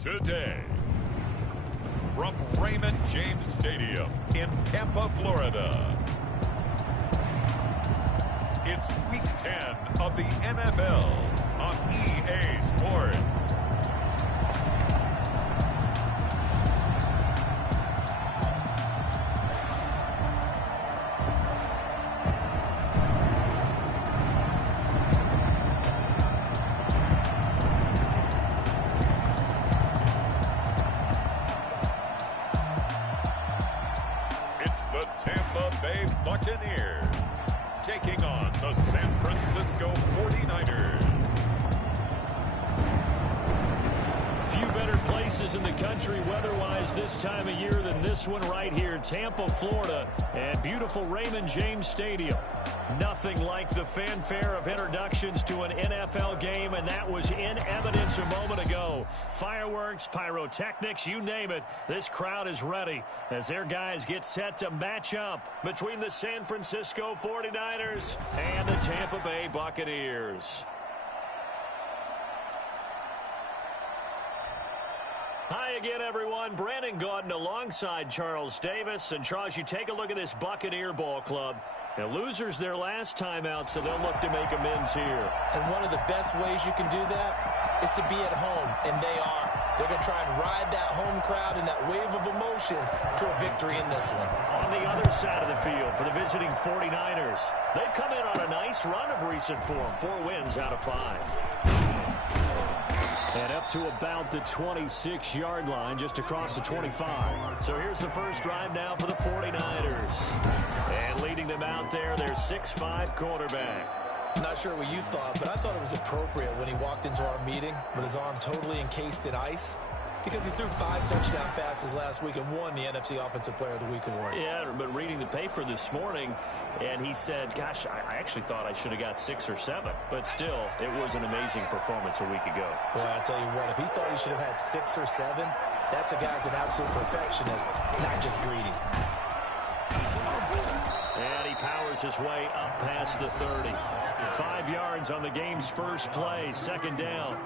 Today, from Raymond James Stadium in Tampa, Florida, it's Week 10 of the NFL on EA Sports. The Tampa Bay Buccaneers taking on the San Francisco 49ers. Few better places in the country weather-wise this time of year than this one right here, Tampa, Florida, and beautiful Raymond James Stadium. Nothing like the fanfare of introductions to an NFL game, and that was in evidence a moment ago. Fireworks, pyrotechnics, you name it. This crowd is ready as their guys get set to match up between the San Francisco 49ers and the Tampa Bay Buccaneers. Hi again, everyone. Brandon Gaudin alongside Charles Davis. And, Charles, you take a look at this Buccaneer ball club. Now, losers their last time out, so they'll look to make amends here. And one of the best ways you can do that is to be at home, and they are. They're going to try and ride that home crowd and that wave of emotion to a victory in this one. On the other side of the field for the visiting 49ers, they've come in on a nice run of recent form, 4 wins out of 5. And up to about the 26-yard line, just across the 25. So here's the first drive now for the 49ers. And leading them out there, their 6'5" quarterback. Not sure what you thought, but I thought it was appropriate when he walked into our meeting with his arm totally encased in ice, because he threw 5 touchdown passes last week and won the NFC Offensive Player of the Week award. Yeah, but reading the paper this morning, and he said, gosh, I actually thought I should have got 6 or 7. But still, it was an amazing performance a week ago. Boy, I'll tell you what, if he thought he should have had 6 or 7, that's a guy's an absolute perfectionist, not just greedy. And he powers his way up past the 30. 5 yards on the game's first play, second down.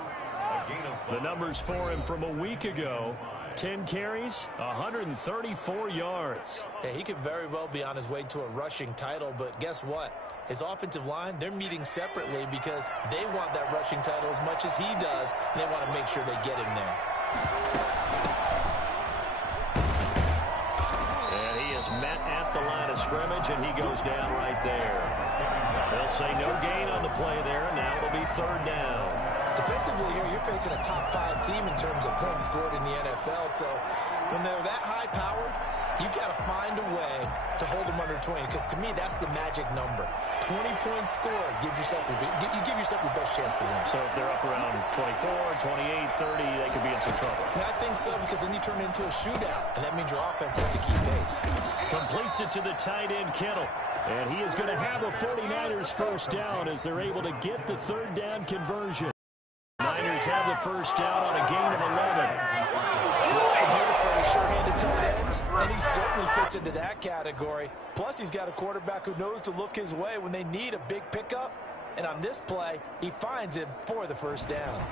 The numbers for him from a week ago, 10 carries, 134 yards. Yeah, he could very well be on his way to a rushing title, but guess what? His offensive line, they're meeting separately because they want that rushing title as much as he does, and they want to make sure they get him there. And he is met at the line of scrimmage, and he goes down right there. They'll say no gain on the play there, and now it'll be third down. Defensively here, you're facing a top-5 team in terms of points scored in the NFL, so when they're that high-powered, you got to find a way to hold them under 20, because to me, that's the magic number. 20 points scored gives yourself you give yourself your best chance to win. So if they're up around 24, 28, 30, they could be in some trouble. Yeah, I think so, because then you turn it into a shootout, and that means your offense has to keep pace. Completes it to the tight end, Kittle. And he is going to have a 49ers first down as they're able to get the third down conversion. Niners have the first down on a gain of 11. Here for a sure-handed tight end, and he certainly fits into that category. Plus, he's got a quarterback who knows to look his way when they need a big pickup. And on this play, he finds him for the first down.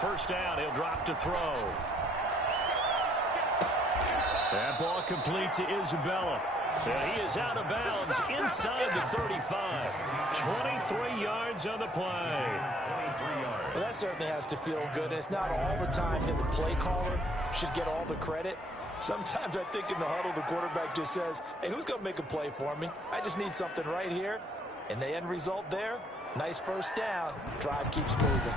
First down, he'll drop to throw. That ball complete to Isabella. And he is out of bounds inside the 35. 23 yards on the play. Well, that certainly has to feel good. And it's not all the time that the play caller should get all the credit. Sometimes I think in the huddle, the quarterback just says, hey, who's going to make a play for me? I just need something right here. And the end result there, nice first down. Drive keeps moving.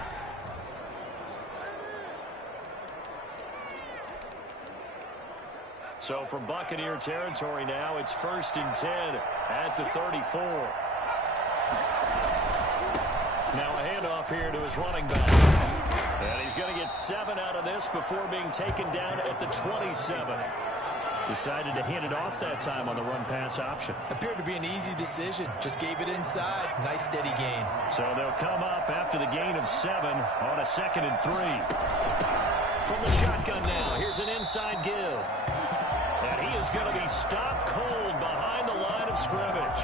So from Buccaneer territory now, it's 1st and 10 at the 34. Now a handoff here to his running back. And he's going to get 7 out of this before being taken down at the 27. Decided to hand it off that time on the run-pass option. Appeared to be an easy decision. Just gave it inside. Nice, steady gain. So they'll come up after the gain of 7 on a 2nd and 3. From the shotgun now, here's Here's an inside give. And he is going to be stopped cold behind the line of scrimmage.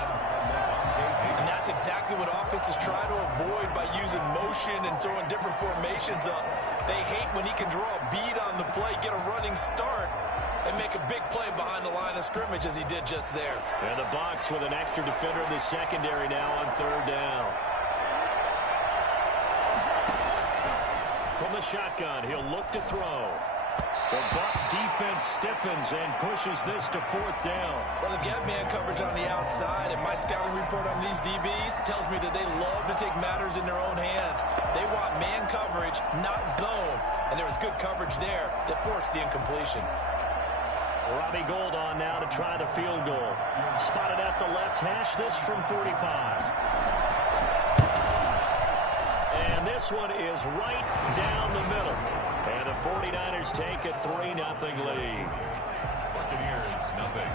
And that's exactly what offenses try to avoid by using motion and throwing different formations up. They hate when he can draw a bead on the play, get a running start, and make a big play behind the line of scrimmage as he did just there. And the Bucs with an extra defender in the secondary now on third down. From the shotgun, he'll look to throw. The Bucs defense stiffens and pushes this to fourth down. Well, they've got man coverage on the outside, and my scouting report on these DBs tells me that they love to take matters in their own hands. They want man coverage, not zone. And there was good coverage there that forced the incompletion. Robbie Gould on now to try the field goal. Spotted at the left hash, this from 45. And this one is right down the middle. And the 49ers take a 3-0 lead. Buccaneers, nothing.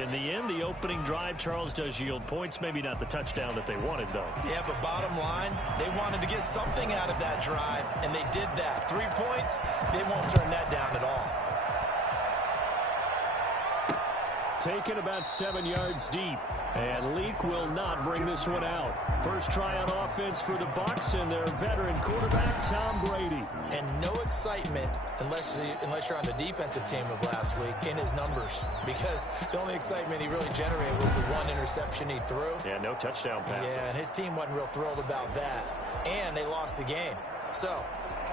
In the end, the opening drive, Charles, does yield points. Maybe not the touchdown that they wanted, though. Yeah, but bottom line, they wanted to get something out of that drive, and they did that. 3 points, they won't turn that down at all. Taken about 7 yards deep. And Leak will not bring this one out. First try on offense for the Bucs and their veteran quarterback, Tom Brady. And no excitement unless you're on the defensive team of last week in his numbers. Because the only excitement he really generated was the one interception he threw. Yeah, no touchdown passes. Yeah, and his team wasn't real thrilled about that. And they lost the game. So,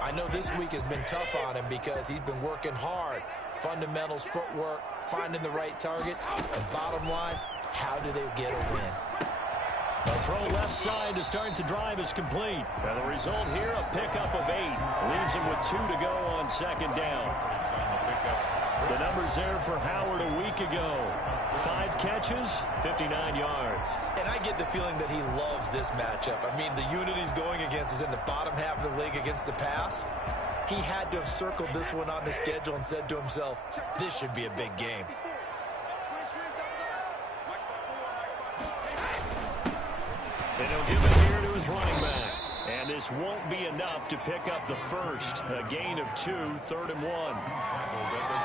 I know this week has been tough on him because he's been working hard. Fundamentals, footwork, finding the right targets. And bottom line, how do they get a win? The throw left side to start the drive is complete. And the result here, a pickup of 8. Leaves him with 2 to go on second down. The numbers there for Howard a week ago. 5 catches, 59 yards. And I get the feeling that he loves this matchup. I mean, the unit he's going against is in the bottom half of the league against the pass. He had to have circled this one on the schedule and said to himself, this should be a big game. And he'll give it here to his running back. And this won't be enough to pick up the first. A gain of 2, 3rd and 1.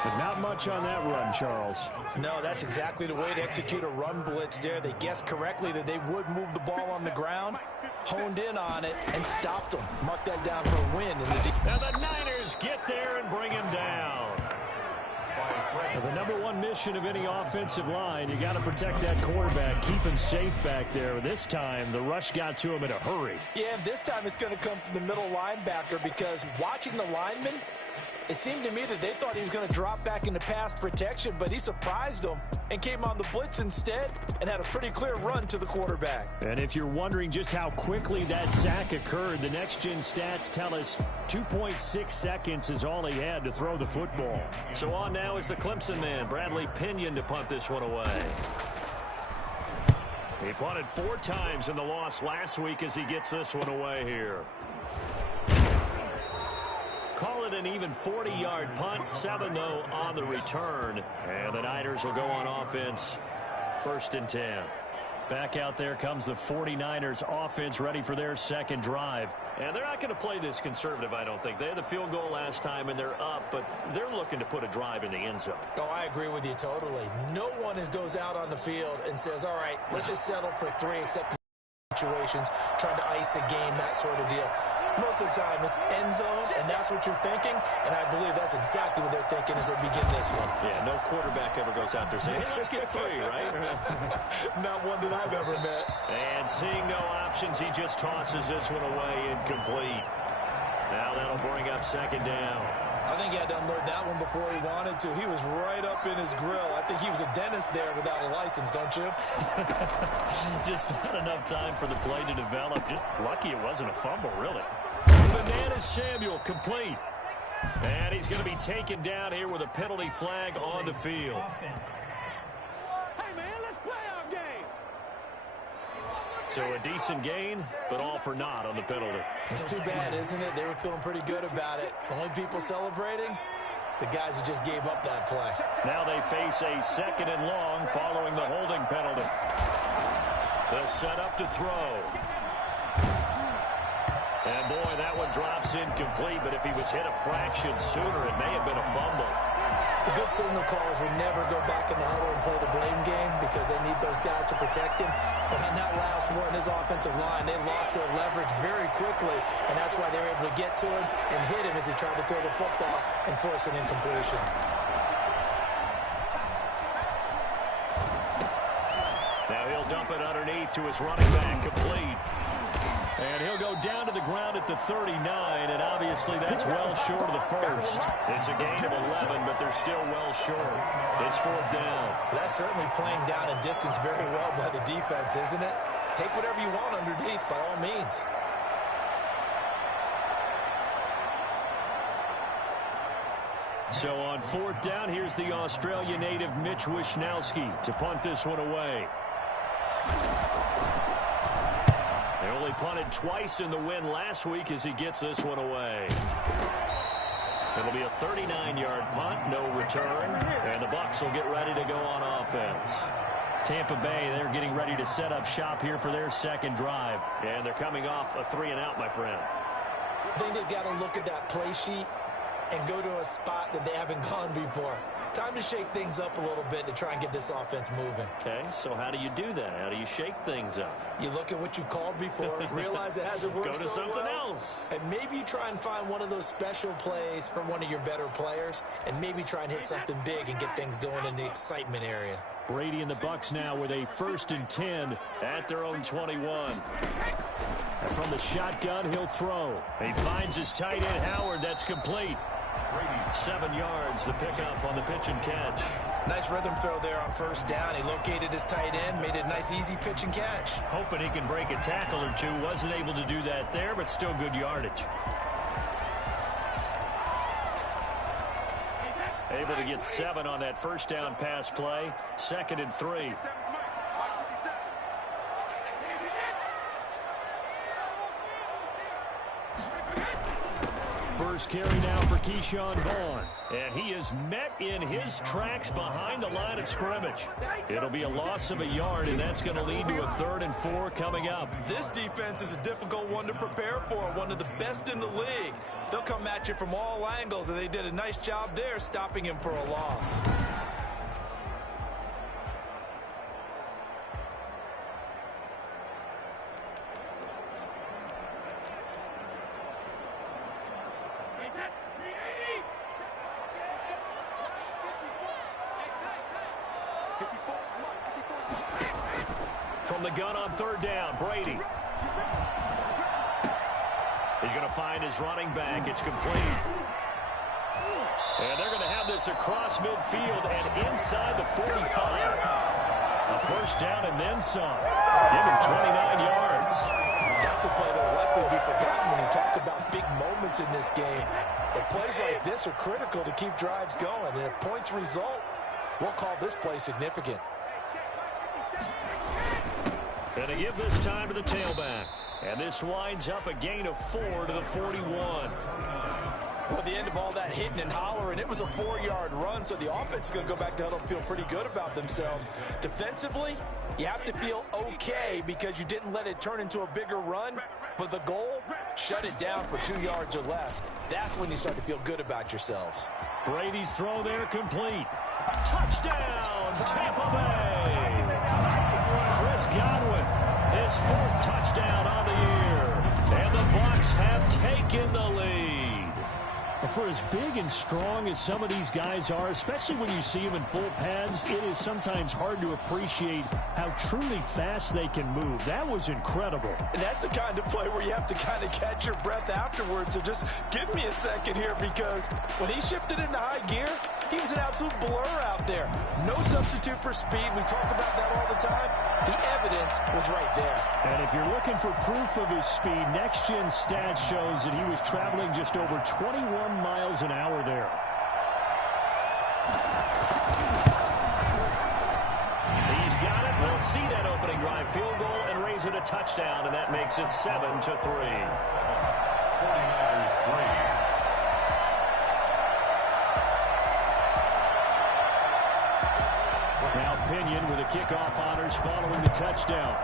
But not much on that run, Charles. No, that's exactly the way to execute a run blitz there. They guessed correctly that they would move the ball on the ground, honed in on it, and stopped them. Mark that down for a win. And the Niners get there and bring him down. Well, the number one mission of any offensive line, you got to protect that quarterback, keep him safe back there. This time, the rush got to him in a hurry. Yeah, this time it's going to come from the middle linebacker because watching the lineman, it seemed to me that they thought he was going to drop back into pass protection, but he surprised them and came on the blitz instead and had a pretty clear run to the quarterback. And if you're wondering just how quickly that sack occurred, the next-gen stats tell us 2.6 seconds is all he had to throw the football. So on now is the Clemson man, Bradley Pinion, to punt this one away. He punted 4 times in the loss last week as he gets this one away here. Call it an even 40-yard punt, 7 though on the return. And the Niners will go on offense, 1st and 10. Back out there comes the 49ers offense ready for their second drive. And they're not going to play this conservative, I don't think. They had the field goal last time and they're up, but they're looking to put a drive in the end zone. Oh, I agree with you totally. No one goes out on the field and says, all right, let's just settle for 3 except situations, trying to ice a game, that sort of deal. Most of the time, it's end zone, and that's what you're thinking, and I believe that's exactly what they're thinking as they begin this one. Yeah, no quarterback ever goes out there saying, hey, let's get 3, right? Not one that I've ever met. And seeing no options, he just tosses this one away incomplete. Now that'll bring up second down. I think he had to unload that one before he wanted to. He was right up in his grill. I think he was a dentist there without a license, don't you? Just not enough time for the play to develop. Just lucky it wasn't a fumble, really. Bananas Samuel, complete. And he's going to be taken down here with a penalty flag on the field. Hey, man, let's play our game. So a decent gain, but all for naught on the penalty. It's too bad, isn't it? They were feeling pretty good about it. The only people celebrating, the guys who just gave up that play. Now they face a 2nd and long following the holding penalty. They'll set up to throw. And boy, that one drops is incomplete, but if he was hit a fraction sooner, it may have been a fumble. The good signal callers will never go back in the huddle and play the blame game because they need those guys to protect him. But on that last one, his offensive line, they lost their leverage very quickly, and that's why they were able to get to him and hit him as he tried to throw the football and force an incompletion. Now he'll dump it underneath to his running back, complete. And he'll go down to the ground at the 39, and obviously that's well short of the first. It's a gain of 11, but they're still well short. It's fourth down. That's certainly playing down and distance very well by the defense, isn't it? Take whatever you want underneath, by all means. So on fourth down, here's the Australia native Mitch Wishnowski to punt this one away. They only punted twice in the win last week as he gets this one away. It'll be a 39-yard punt, no return, and the Bucs will get ready to go on offense. Tampa Bay, they're getting ready to set up shop here for their second drive, and they're coming off a 3-and-out, my friend. I think they've got to look at that play sheet and go to a spot that they haven't gone before. Time to shake things up a little bit to try and get this offense moving. Okay, so how do you do that? How do you shake things up? You look at what you've called before, realize it hasn't worked so well. Go to something else. And maybe you try and find one of those special plays from one of your better players, and maybe try and hit something big and get things going in the excitement area. Brady and the Bucs now with a 1st and 10 at their own 21. And from the shotgun, he'll throw. He finds his tight end, Howard. That's complete. 7 yards, the pickup on the pitch and catch. Nice rhythm throw there on first down. He located his tight end, made it a nice, easy pitch and catch. Hoping he can break a tackle or two. Wasn't able to do that there, but still good yardage. Able to get 7 on that first down pass play. 2nd and 3. First carry now for Keyshawn Vaughn. And he is met in his tracks behind the line of scrimmage. It'll be a loss of a yard, and that's going to lead to a 3rd and 4 coming up. This defense is a difficult one to prepare for, one of the best in the league. They'll come at you from all angles, and they did a nice job there stopping him for a loss. From the gun on 3rd down, Brady. He's going to find his running back. It's complete. And they're going to have this across midfield and inside the 45. A first down and then some. Give him 29 yards. That's a play that will likely be forgotten when you talk about big moments in this game. But plays like this are critical to keep drives going. And if points result, we'll call this play significant. And they give this time to the tailback. And this winds up a gain of 4 to the 41. Well, at the end of all that hitting and hollering, it was a 4-yard run, so the offense is going to go back to huddle and feel pretty good about themselves. Defensively, you have to feel okay because you didn't let it turn into a bigger run, but the goal, shut it down for 2 yards or less. That's when you start to feel good about yourselves. Brady's throw there complete. Touchdown, Tampa Bay. Chris Godwin, his 4th touchdown on the year. And the Bucs have taken the lead. For as big and strong as some of these guys are, especially when you see them in full pads, it is sometimes hard to appreciate how truly fast they can move. That was incredible. And that's the kind of play where you have to kind of catch your breath afterwards. So just give me a second here, because when he shifted into high gear, he was an absolute blur out there. No substitute for speed. We talk about that all the time. The evidence was right there. And if you're looking for proof of his speed, Next Gen Stats shows that he was traveling just over 21 miles an hour there. He's got it. We'll see that opening drive field goal and raise it a touchdown, and that makes it 7-3. 49ers 3. Now Pinion with the kickoff honors following the touchdown.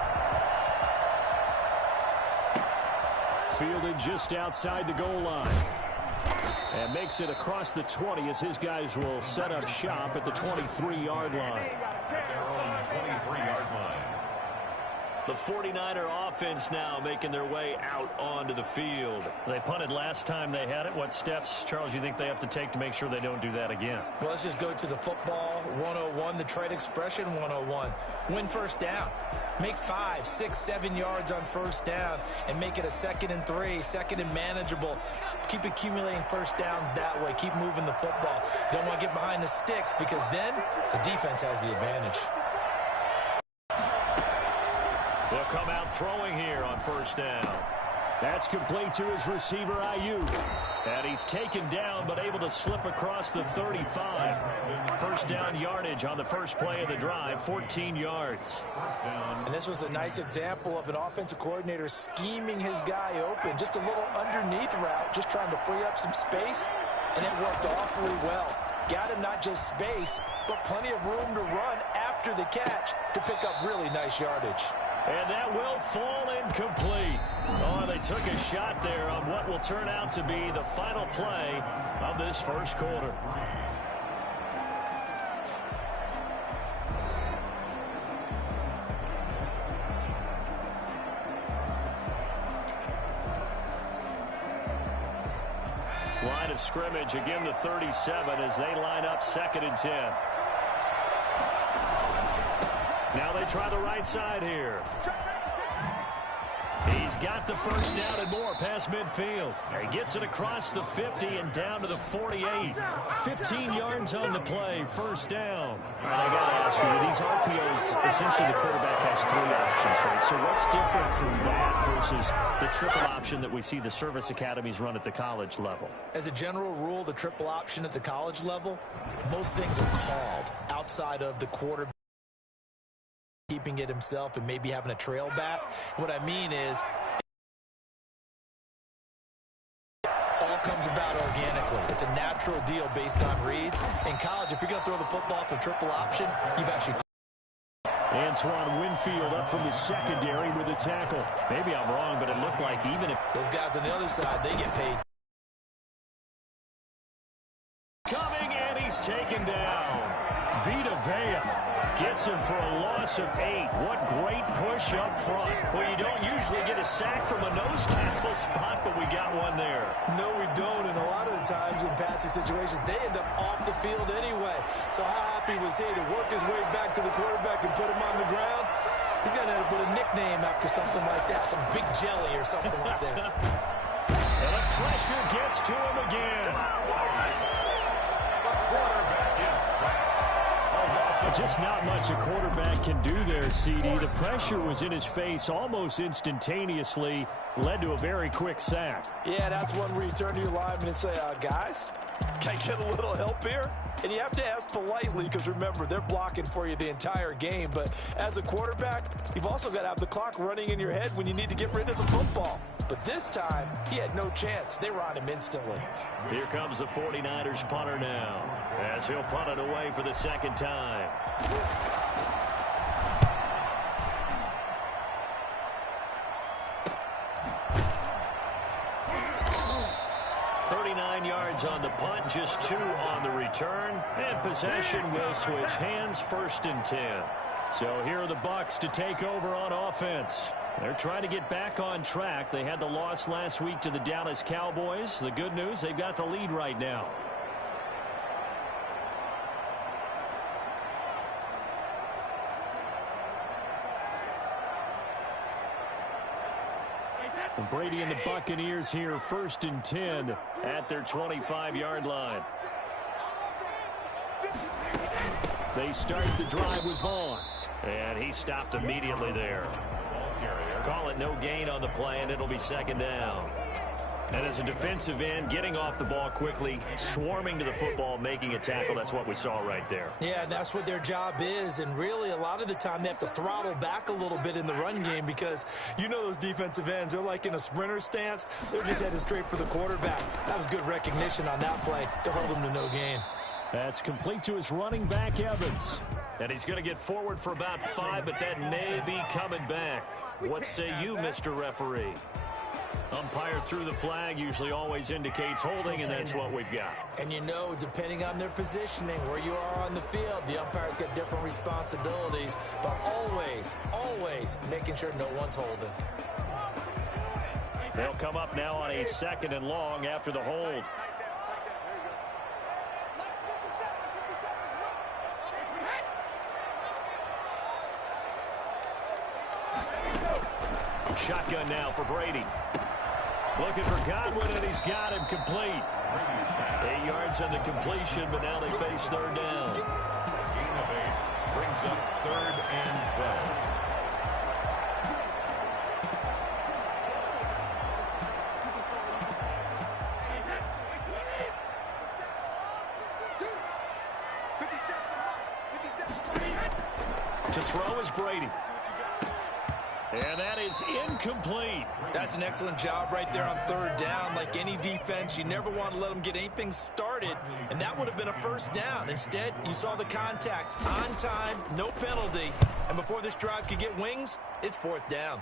Fielded just outside the goal line. And makes it across the 20 as his guys will set up shop at the 23-yard line. Their own 23-yard line. The 49er offense now making their way out onto the field. They punted last time they had it. What steps, Charles, you think they have to take to make sure they don't do that again? Well, let's just go to the football 101, the trade expression 101. Win first down. Make 5, 6, 7 yards on first down and make it a 2nd and 3, 2nd and manageable. Keep accumulating first downs that way. Keep moving the football. You don't want to get behind the sticks because then the defense has the advantage. They'll come out throwing here on first down. That's complete to his receiver, Ayuk. And he's taken down but able to slip across the 35. First down yardage on the first play of the drive, 14 yards. And this was a nice example of an offensive coordinator scheming his guy open. Just a little underneath route, just trying to free up some space, and it worked awfully well. Got him not just space, but plenty of room to run after the catch to pick up really nice yardage. And that will fall incomplete. Oh, they took a shot there on what will turn out to be the final play of this first quarter. Line of scrimmage, again the 37 as they line up 2nd and 10. Now they try the right side here. He's got the first down and more past midfield. He gets it across the 50 and down to the 48. 15 yards on the play, first down. All right, I got to ask you, these RPOs, essentially the quarterback has 3 options, right? So what's different from that versus the triple option that we see the service academies run at the college level? As a general rule, the triple option at the college level, most things are called outside of the quarterback keeping it himself and maybe having a trail back. What I mean is it all comes about organically. It's a natural deal based on reads. In college, if you're going to throw the football for triple option, you've actually... Antoine Winfield up from the secondary with a tackle. Maybe I'm wrong, but it looked like even if... Those guys on the other side, they get paid. Coming, and he's taken down. Vita Vea gets him for a loss of 8. What great push up front. Well, you don't usually get a sack from a nose tackle spot, but we got one there. No, we don't, and a lot of the times in passing situations, they end up off the field anyway. So how happy was he to work his way back to the quarterback and put him on the ground? He's going to have to put a nickname after something like that, some Big Jelly or something like that. And the pressure gets to him again. Just not much a quarterback can do there, CD. The pressure was in his face almost instantaneously, led to a very quick sack. Yeah, that's one where you turn to your lineman and say, guys, can I get a little help here? And you have to ask politely because, remember, they're blocking for you the entire game. But as a quarterback, you've also got to have the clock running in your head when you need to get rid of the football. But this time, he had no chance. They were on him instantly. Here comes the 49ers punter now, as he'll punt it away for the second time. 39 yards on the punt, just 2 on the return, and possession will switch hands, 1st and 10. So here are the Bucs to take over on offense. They're trying to get back on track. They had the loss last week to the Dallas Cowboys. The good news, they've got the lead right now. Brady and the Buccaneers here, 1st and 10 at their 25-yard line. They start the drive with Vaughn, and he stopped immediately there. Call it no gain on the play, and it'll be 2nd down. And as a defensive end, getting off the ball quickly, swarming to the football, making a tackle, that's what we saw right there. Yeah, and that's what their job is. And really, a lot of the time, they have to throttle back a little bit in the run game because you know those defensive ends, they're like in a sprinter stance. They're just headed straight for the quarterback. That was good recognition on that play to hold them to no gain. That's complete to his running back, Evans. And he's going to get forward for about 5, but that may be coming back. What say you, Mr. Referee? Umpire threw the flag, usually always indicates holding, and that's what we've got. And you know, depending on their positioning, where you are on the field, the umpire's got different responsibilities, but always making sure no one's holding. They'll come up now on a 2nd and long after the hold. Shotgun now for Brady. Looking for Godwin, and he's got him complete. 8 yards on the completion, but now they face 3rd down. Gain of 8 brings up 3rd and 12. To throw is Brady. And that is incomplete. That's an excellent job right there on 3rd down. Like any defense, you never want to let them get anything started, and that would have been a 1st down. Instead, you saw the contact on time, no penalty, and before this drive could get wings, it's 4th down.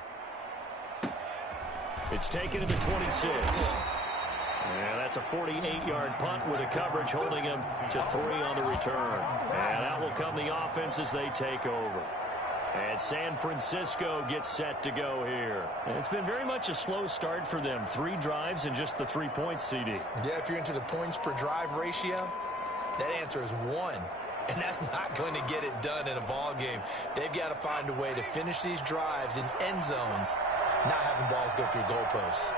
It's taken to the 26. And that's a 48-yard punt with a coverage holding him to 3 on the return. And out will come the offense as they take over. And San Francisco gets set to go here. And it's been very much a slow start for them. 3 drives and just the 3 points, CD. Yeah, if you're into the points per drive ratio, that answer is 1. And that's not going to get it done in a ball game. They've got to find a way to finish these drives in end zones, not having balls go through goalposts.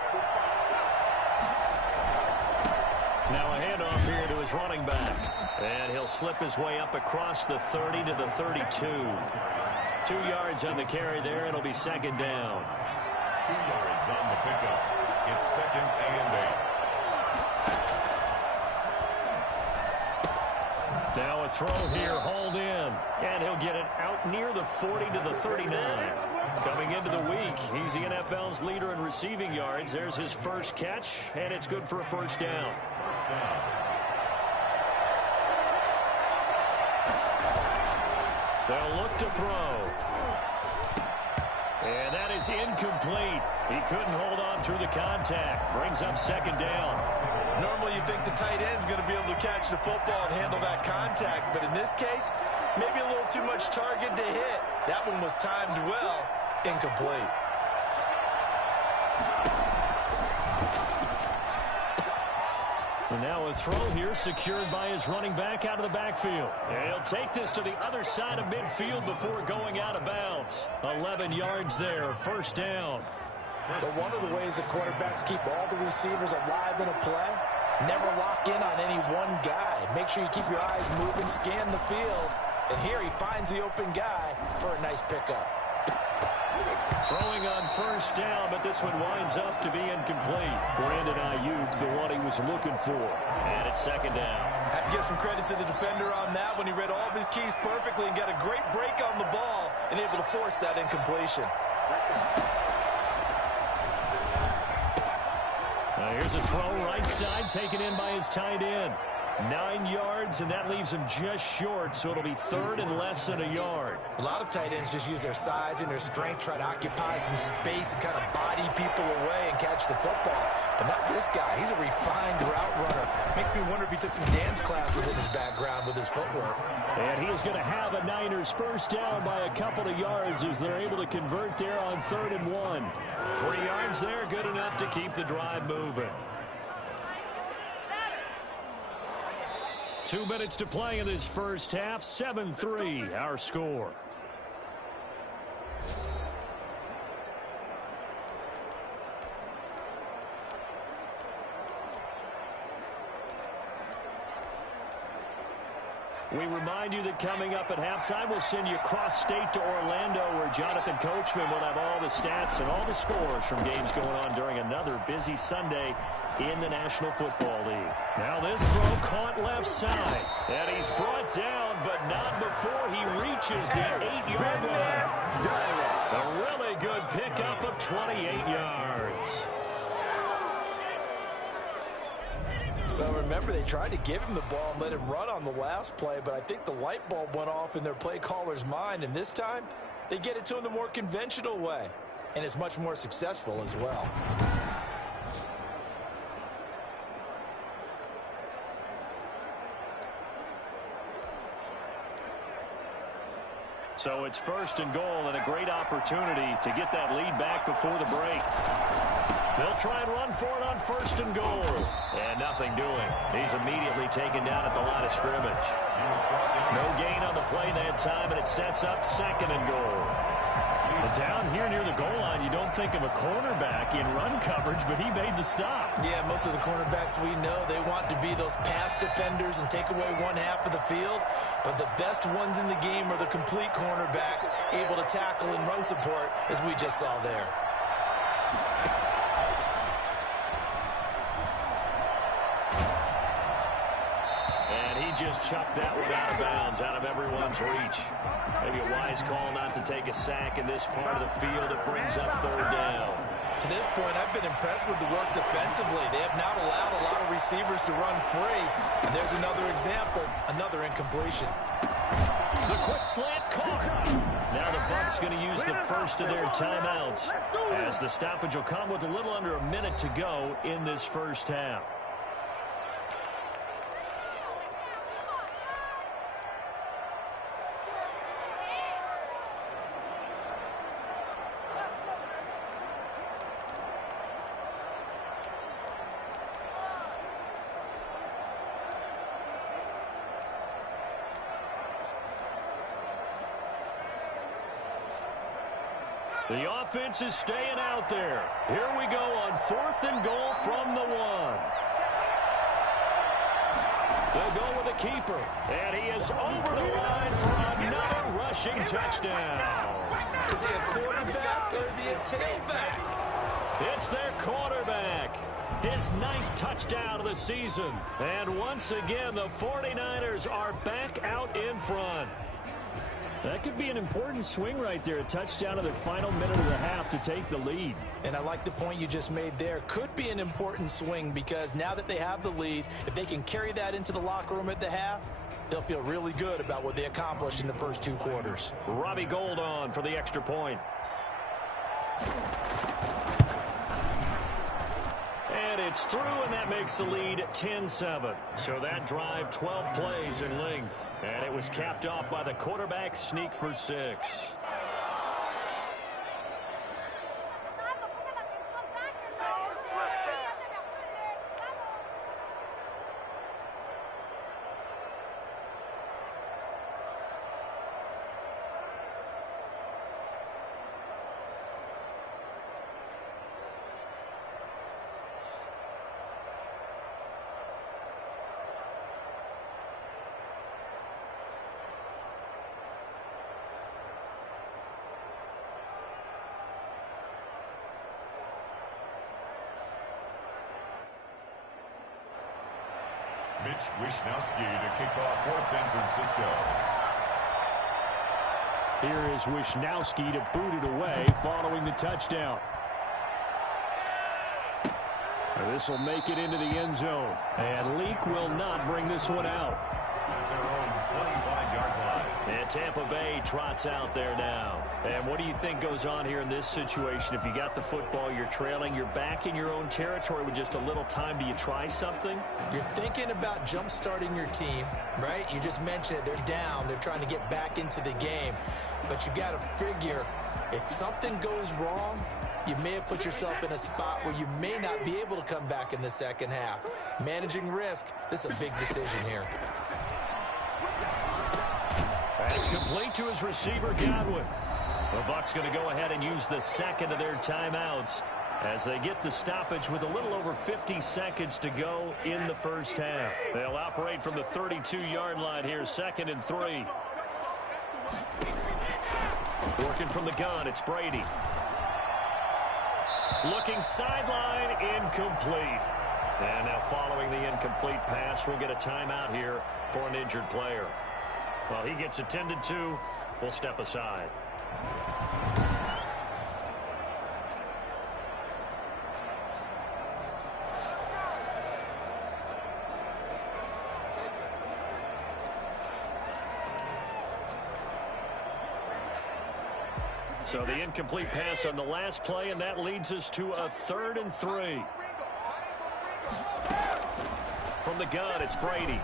Now a handoff here to his running back. And he'll slip his way up across the 30 to the 32. 2 yards on the carry there. It'll be 2nd down. 2 yards on the pickup. It's 2nd and 8. Now a throw here, hauled in. And he'll get it out near the 40 to the 39. Coming into the week, he's the NFL's leader in receiving yards. There's his first catch, and it's good for a 1st down. First down. They'll look to throw. And that is incomplete. He couldn't hold on through the contact. Brings up 2nd down. Normally you think the tight end's going to be able to catch the football and handle that contact, but in this case, maybe a little too much target to hit. That one was timed well. Incomplete. And now a throw here secured by his running back out of the backfield. And he'll take this to the other side of midfield before going out of bounds. 11 yards there, 1st down. But one of the ways that quarterbacks keep all the receivers alive in a play, never lock in on any one guy. Make sure you keep your eyes moving, scan the field. And here he finds the open guy for a nice pickup. Throwing on 1st down, but this one winds up to be incomplete. Brandon Ayuk, the one he was looking for. And it's 2nd down. Have to give some credit to the defender on that when he read all of his keys perfectly and got a great break on the ball and able to force that incompletion. Now here's a throw right side taken in by his tight end. 9 yards, and that leaves him just short, so it'll be 3rd and less than a yard. A lot of tight ends just use their size and their strength, try to occupy some space and kind of body people away and catch the football. But not this guy. He's a refined route runner. Makes me wonder if he took some dance classes in his background with his footwork. And he's going to have a Niners 1st down by a couple of yards as they're able to convert there on 3rd and 1. 3 yards there, good enough to keep the drive moving. 2 minutes to play in this first half. 7-3, our score. We remind you that coming up at halftime, we'll send you cross-state to Orlando, where Jonathan Coachman will have all the stats and all the scores from games going on during another busy Sunday in the National Football League. Now this throw caught left side, and he's brought down, but not before he reaches the 8-yard line. A really good pickup of 28 yards. Well, remember, they tried to give him the ball and let him run on the last play, but I think the light bulb went off in their play caller's mind, and this time they get it to him the more conventional way, and it's much more successful as well. So it's 1st and goal and a great opportunity to get that lead back before the break. They'll try and run for it on 1st and goal. And nothing doing. He's immediately taken down at the line of scrimmage. No gain on the play that time, and it sets up 2nd and goal. Down here near the goal line, you don't think of a cornerback in run coverage, but he made the stop. Yeah, most of the cornerbacks we know, they want to be those pass defenders and take away one half of the field. But the best ones in the game are the complete cornerbacks, able to tackle and run support, as we just saw there. And he just chucked that one out of bounds, out of everyone's reach. Maybe a wise call not to take a sack in this part of the field. It brings up 3rd down. To this point, I've been impressed with the work defensively. They have not allowed a lot of receivers to run free. And there's another example, another incompletion. The quick slant caught. Now the Bucs going to use the first of their timeouts, as the stoppage will come with a little under a minute to go in this first half. The offense is staying out there. Here we go on 4th and goal from the 1. They'll go with the keeper. And he is over the line for another rushing touchdown. Is he a quarterback or is he a tailback? It's their quarterback. His 9th touchdown of the season. And once again, the 49ers are back out in front. That could be an important swing right there. A touchdown of their final minute of the half to take the lead. And I like the point you just made there. Could be an important swing because now that they have the lead, if they can carry that into the locker room at the half, they'll feel really good about what they accomplished in the first 2 quarters. Robbie Gould on for the extra point. And it's through, and that makes the lead 10-7. So that drive, 12 plays in length. And it was capped off by the quarterback sneak for 6. Mitch Wishnowsky to kick off for San Francisco. Here is Wishnowsky to boot it away following the touchdown. This will make it into the end zone. And Leak will not bring this one out. At their own 25-yard line. And Tampa Bay trots out there now. And what do you think goes on here in this situation? If you got the football, you're trailing, you're back in your own territory with just a little time. Do you try something? You're thinking about jump-starting your team, right? You just mentioned it. They're down. They're trying to get back into the game. But you got to figure, if something goes wrong, you may have put yourself in a spot where you may not be able to come back in the second half. Managing risk, this is a big decision here. Pass complete to his receiver, Godwin. The Bucs going to go ahead and use the second of their timeouts as they get the stoppage with a little over 50 seconds to go in the first half. They'll operate from the 32-yard line here, 2nd and 3. Working from the gun, it's Brady. Looking sideline, incomplete. And now following the incomplete pass, we'll get a timeout here for an injured player. Well, he gets attended to. We'll step aside. So the incomplete pass on the last play, and that leads us to a 3rd and 3. From the gun, it's Brady.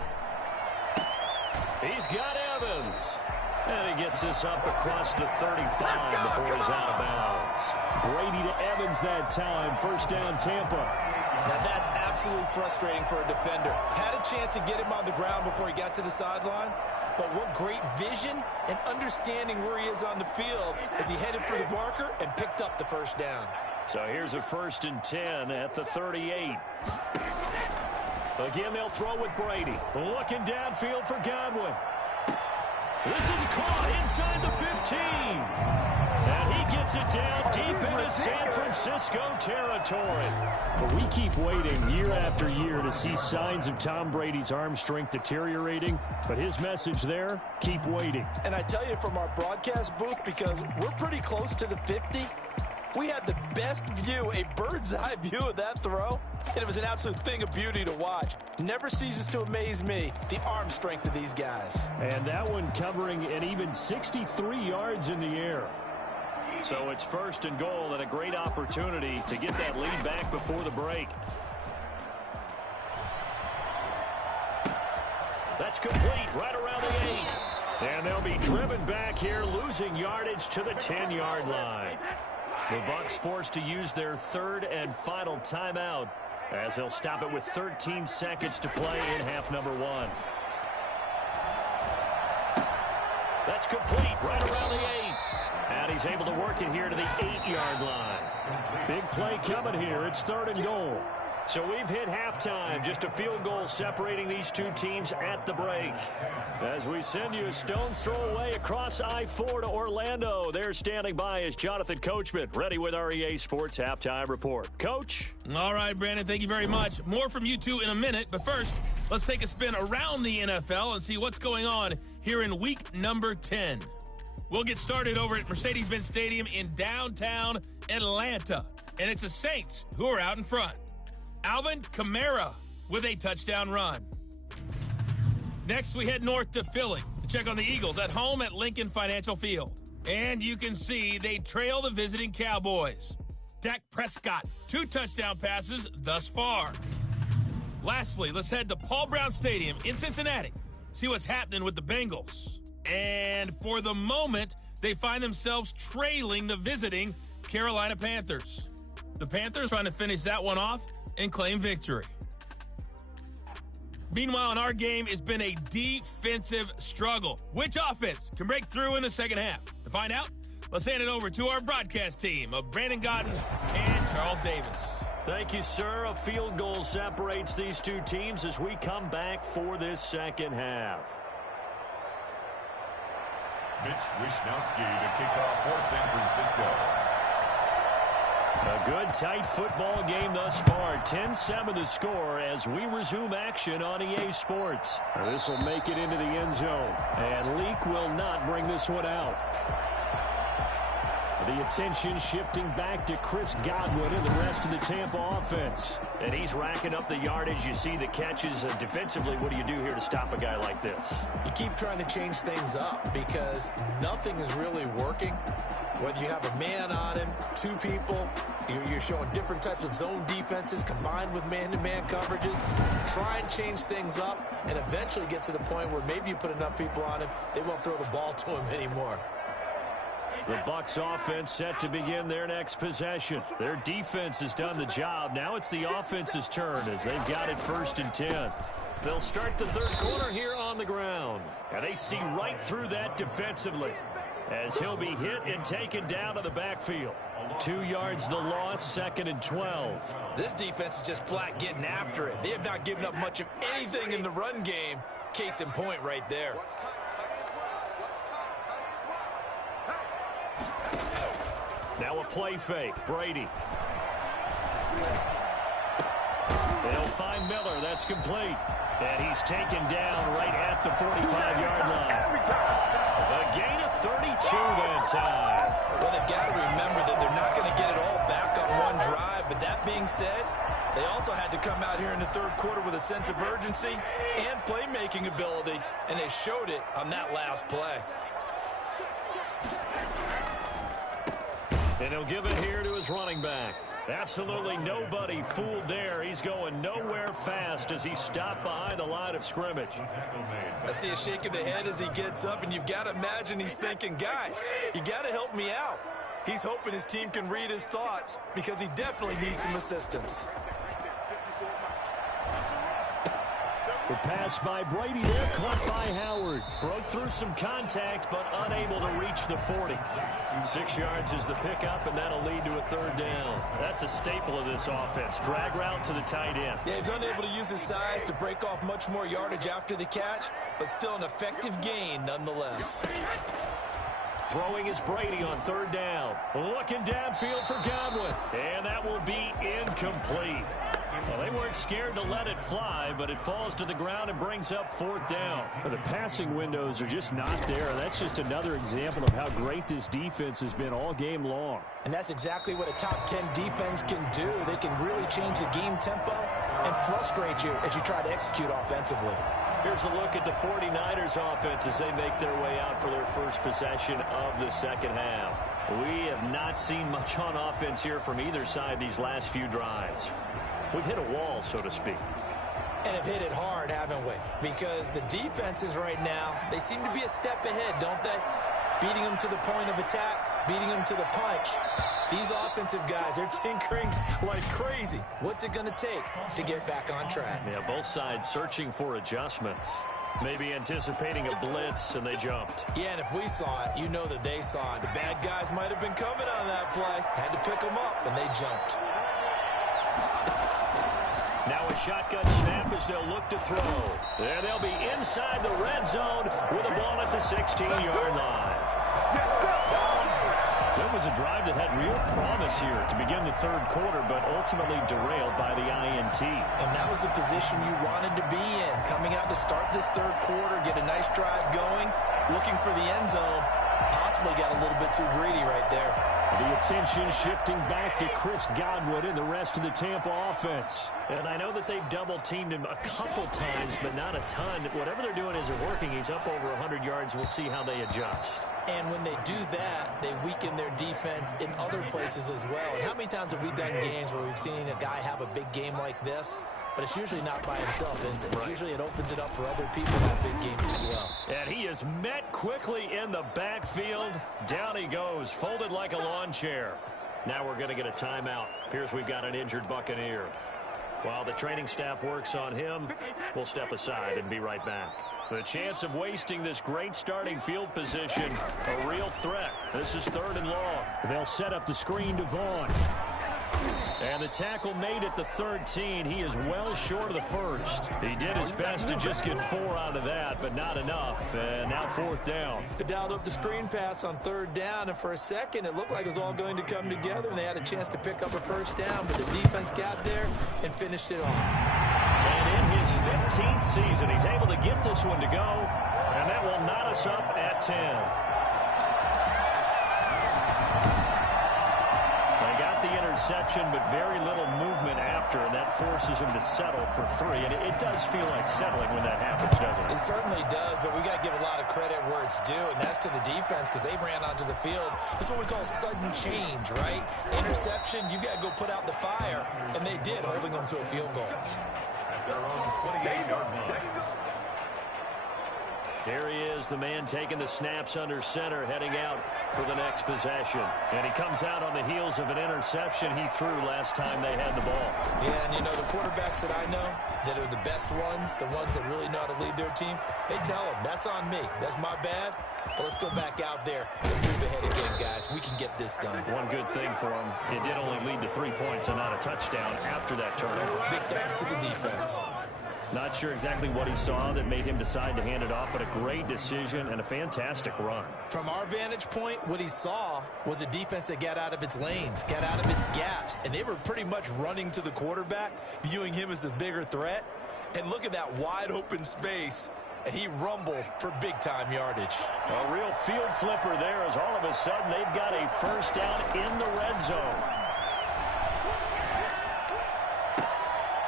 He's got Evans. And he gets this up across the 35 before he's out of bounds. Brady to Evans that time. First down, Tampa. Now that's absolutely frustrating for a defender. Had a chance to get him on the ground before he got to the sideline, but what great vision and understanding where he is on the field as he headed for the marker and picked up the first down. So here's a 1st and 10 at the 38. Again, they'll throw with Brady. Looking downfield for Godwin. This is caught inside the 15. And he gets it down deep into San Francisco territory. But we keep waiting year after year to see signs of Tom Brady's arm strength deteriorating. But his message there, keep waiting. And I tell you from our broadcast booth, because we're pretty close to the 50, we had the best view, a bird's-eye view of that throw, and it was an absolute thing of beauty to watch. Never ceases to amaze me, the arm strength of these guys. And that one covering an even 63 yards in the air. So it's 1st and goal and a great opportunity to get that lead back before the break. That's complete right around the 8. And they'll be driven back here, losing yardage to the 10-yard line. The Bucs forced to use their 3rd and final timeout as they'll stop it with 13 seconds to play in half number 1. That's complete right around the 8. And he's able to work it here to the 8-yard line. Big play coming here. It's 3rd and goal. So we've hit halftime. Just a field goal separating these two teams at the break. As we send you a stone's throw away across I-4 to Orlando. There standing by is Jonathan Coachman, ready with our EA Sports Halftime Report. Coach? All right, Brandon, thank you very much. More from you two in a minute. But first, let's take a spin around the NFL and see what's going on here in week number 10. We'll get started over at Mercedes-Benz Stadium in downtown Atlanta. And it's the Saints who are out in front. Alvin Kamara with a touchdown run. Next, we head north to Philly to check on the Eagles at home at Lincoln Financial Field. And you can see they trail the visiting Cowboys. Dak Prescott, 2 touchdown passes thus far. Lastly, let's head to Paul Brown Stadium in Cincinnati. See what's happening with the Bengals. And for the moment, they find themselves trailing the visiting Carolina Panthers. The Panthers trying to finish that one off and claim victory. Meanwhile, in our game, it's been a defensive struggle. Which offense can break through in the second half? To find out, let's hand it over to our broadcast team of Brandon Godden and Charles Davis. Thank you, sir. A field goal separates these two teams as we come back for this second half. Mitch Wishnowsky to kick off for San Francisco. A good, tight football game thus far. 10-7 the score as we resume action on EA Sports. This will make it into the end zone. And Leak will not bring this one out. The attention shifting back to Chris Godwin and the rest of the Tampa offense. And he's racking up the yardage. You see the catches. Defensively, what do you do here to stop a guy like this? You keep trying to change things up because nothing is really working. Whether you have a man on him, 2 people, you're showing different types of zone defenses combined with man-to-man coverages. Try and change things up and eventually get to the point where maybe you put enough people on him, they won't throw the ball to him anymore. The Bucs offense set to begin their next possession. Their defense has done the job. Now it's the offense's turn as they've got it 1st and 10. They'll start the third quarter here on the ground. And they see right through that defensively as he'll be hit and taken down to the backfield. 2 yards the loss, 2nd and 12. This defense is just flat getting after it. They have not given up much of anything in the run game. Case in point right there. Now a play fake. Brady. They'll find Miller. That's complete. And he's taken down right at the 45-yard line. A gain of 32 that time. Well, they've got to remember that they're not going to get it all back on one drive. But that being said, they also had to come out here in the third quarter with a sense of urgency and playmaking ability. And they showed it on that last play. And he'll give it here to his running back. Absolutely nobody fooled there. He's going nowhere fast as he stopped behind the line of scrimmage. I see a shake of the head as he gets up, and you've got to imagine he's thinking, guys, you got to help me out. He's hoping his team can read his thoughts because he definitely needs some assistance. The pass by Brady there, caught by Howard. Broke through some contact, but unable to reach the 40. 6 yards is the pickup, and that'll lead to a third down. That's a staple of this offense. Drag route to the tight end. Yeah, he's unable to use his size to break off much more yardage after the catch, but still an effective gain nonetheless. Throwing is Brady on third down. Looking downfield for Godwin, and that will be incomplete. Well, they weren't scared to let it fly, but it falls to the ground and brings up fourth down. Well, the passing windows are just not there. That's just another example of how great this defense has been all game long. And that's exactly what a top 10 defense can do. They can really change the game tempo and frustrate you as you try to execute offensively. Here's a look at the 49ers offense as they make their way out for their first possession of the second half. We have not seen much on offense here from either side these last few drives. We've hit a wall, so to speak. And have hit it hard, haven't we? Because the defenses right now, they seem to be a step ahead, don't they? Beating them to the point of attack, beating them to the punch. These offensive guys, they're tinkering like crazy. What's it going to take to get back on track? Yeah, both sides searching for adjustments. Maybe anticipating a blitz, and they jumped. Yeah, and if we saw it, you know that they saw it. The bad guys might have been coming on that play. Had to pick them up, and they jumped. Now a shotgun snap as they'll look to throw. And they'll be inside the red zone with a ball at the 16-yard line. So it was a drive that had real promise here to begin the third quarter, but ultimately derailed by the INT. And that was the position you wanted to be in. Coming out to start this third quarter, get a nice drive going, looking for the end zone. Possibly got a little bit too greedy right there. The attention shifting back to Chris Godwin and the rest of the Tampa offense. And I know that they've double-teamed him a couple times, but not a ton. Whatever they're doing isn't working. He's up over 100 yards. We'll see how they adjust. And when they do that, they weaken their defense in other places as well. And how many times have we done games where we've seen a guy have a big game like this? But it's usually not by himself, is it? Right. Usually it opens it up for other people to have big games as well. And he is met quickly in the backfield. Down he goes, folded like a lawn chair. Now we're going to get a timeout. Appears we've got an injured Buccaneer. While the training staff works on him, we'll step aside and be right back. The chance of wasting this great starting field position, a real threat. This is third and long. They'll set up the screen to Vaughn. And the tackle made at the 13. He is well short of the first. He did his best to just get 4 out of that, but not enough. And now fourth down. They dialed up the screen pass on third down, and for a second it looked like it was all going to come together, and they had a chance to pick up a first down, but the defense got there and finished it off. And in his 15th season, he's able to get this one to go, and that will knot us up at 10. Interception, but very little movement after, and that forces him to settle for 3. And it does feel like settling when that happens, doesn't it? It certainly does, but we got to give a lot of credit where it's due, and that's to the defense because they ran onto the field. This is what we call sudden change, right? Interception, you got to go put out the fire, and they did, holding them to a field goal. At their own 28-yard line. Here he is, the man taking the snaps under center, heading out for the next possession. And he comes out on the heels of an interception he threw last time they had the ball. Yeah, and you know, the quarterbacks that I know that are the best ones, the ones that really know how to lead their team, they tell them, that's on me. That's my bad. But let's go back out there and move ahead again, guys. We can get this done. One good thing for him, it did only lead to 3 points and not a touchdown after that turnover. Big thanks to the defense. Not sure exactly what he saw that made him decide to hand it off, but a great decision and a fantastic run. From our vantage point, what he saw was a defense that got out of its lanes, got out of its gaps, and they were pretty much running to the quarterback, viewing him as the bigger threat. And look at that wide open space, and he rumbled for big-time yardage. A real field flipper there as all of a sudden they've got a first down in the red zone.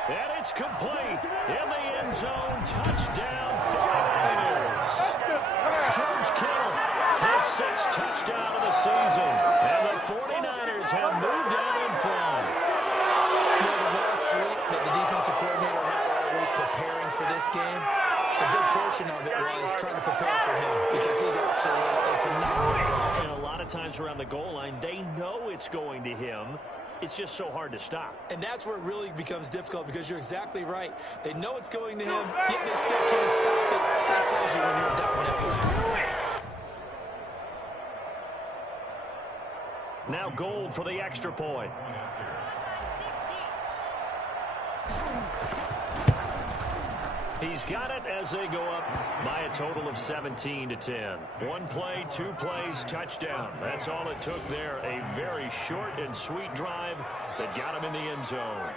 And it's complete in the end zone. Touchdown, 49ers. George Kittle, his 6th touchdown of the season. And the 49ers have moved out in front. The last sleep that the defensive coordinator had all week preparing for this game, a good portion of it was trying to prepare for him because he's absolutely a phenomenal player. And a lot of times around the goal line, they know it's going to him. It's just so hard to stop. And that's where it really becomes difficult because you're exactly right. They know it's going to him, yet they still can't stop it. That tells you when you're a dominant player. Now Gold for the extra point. He's got it as they go up by a total of 17-10. One play, 2 plays, touchdown. That's all it took there. A very short and sweet drive that got him in the end zone.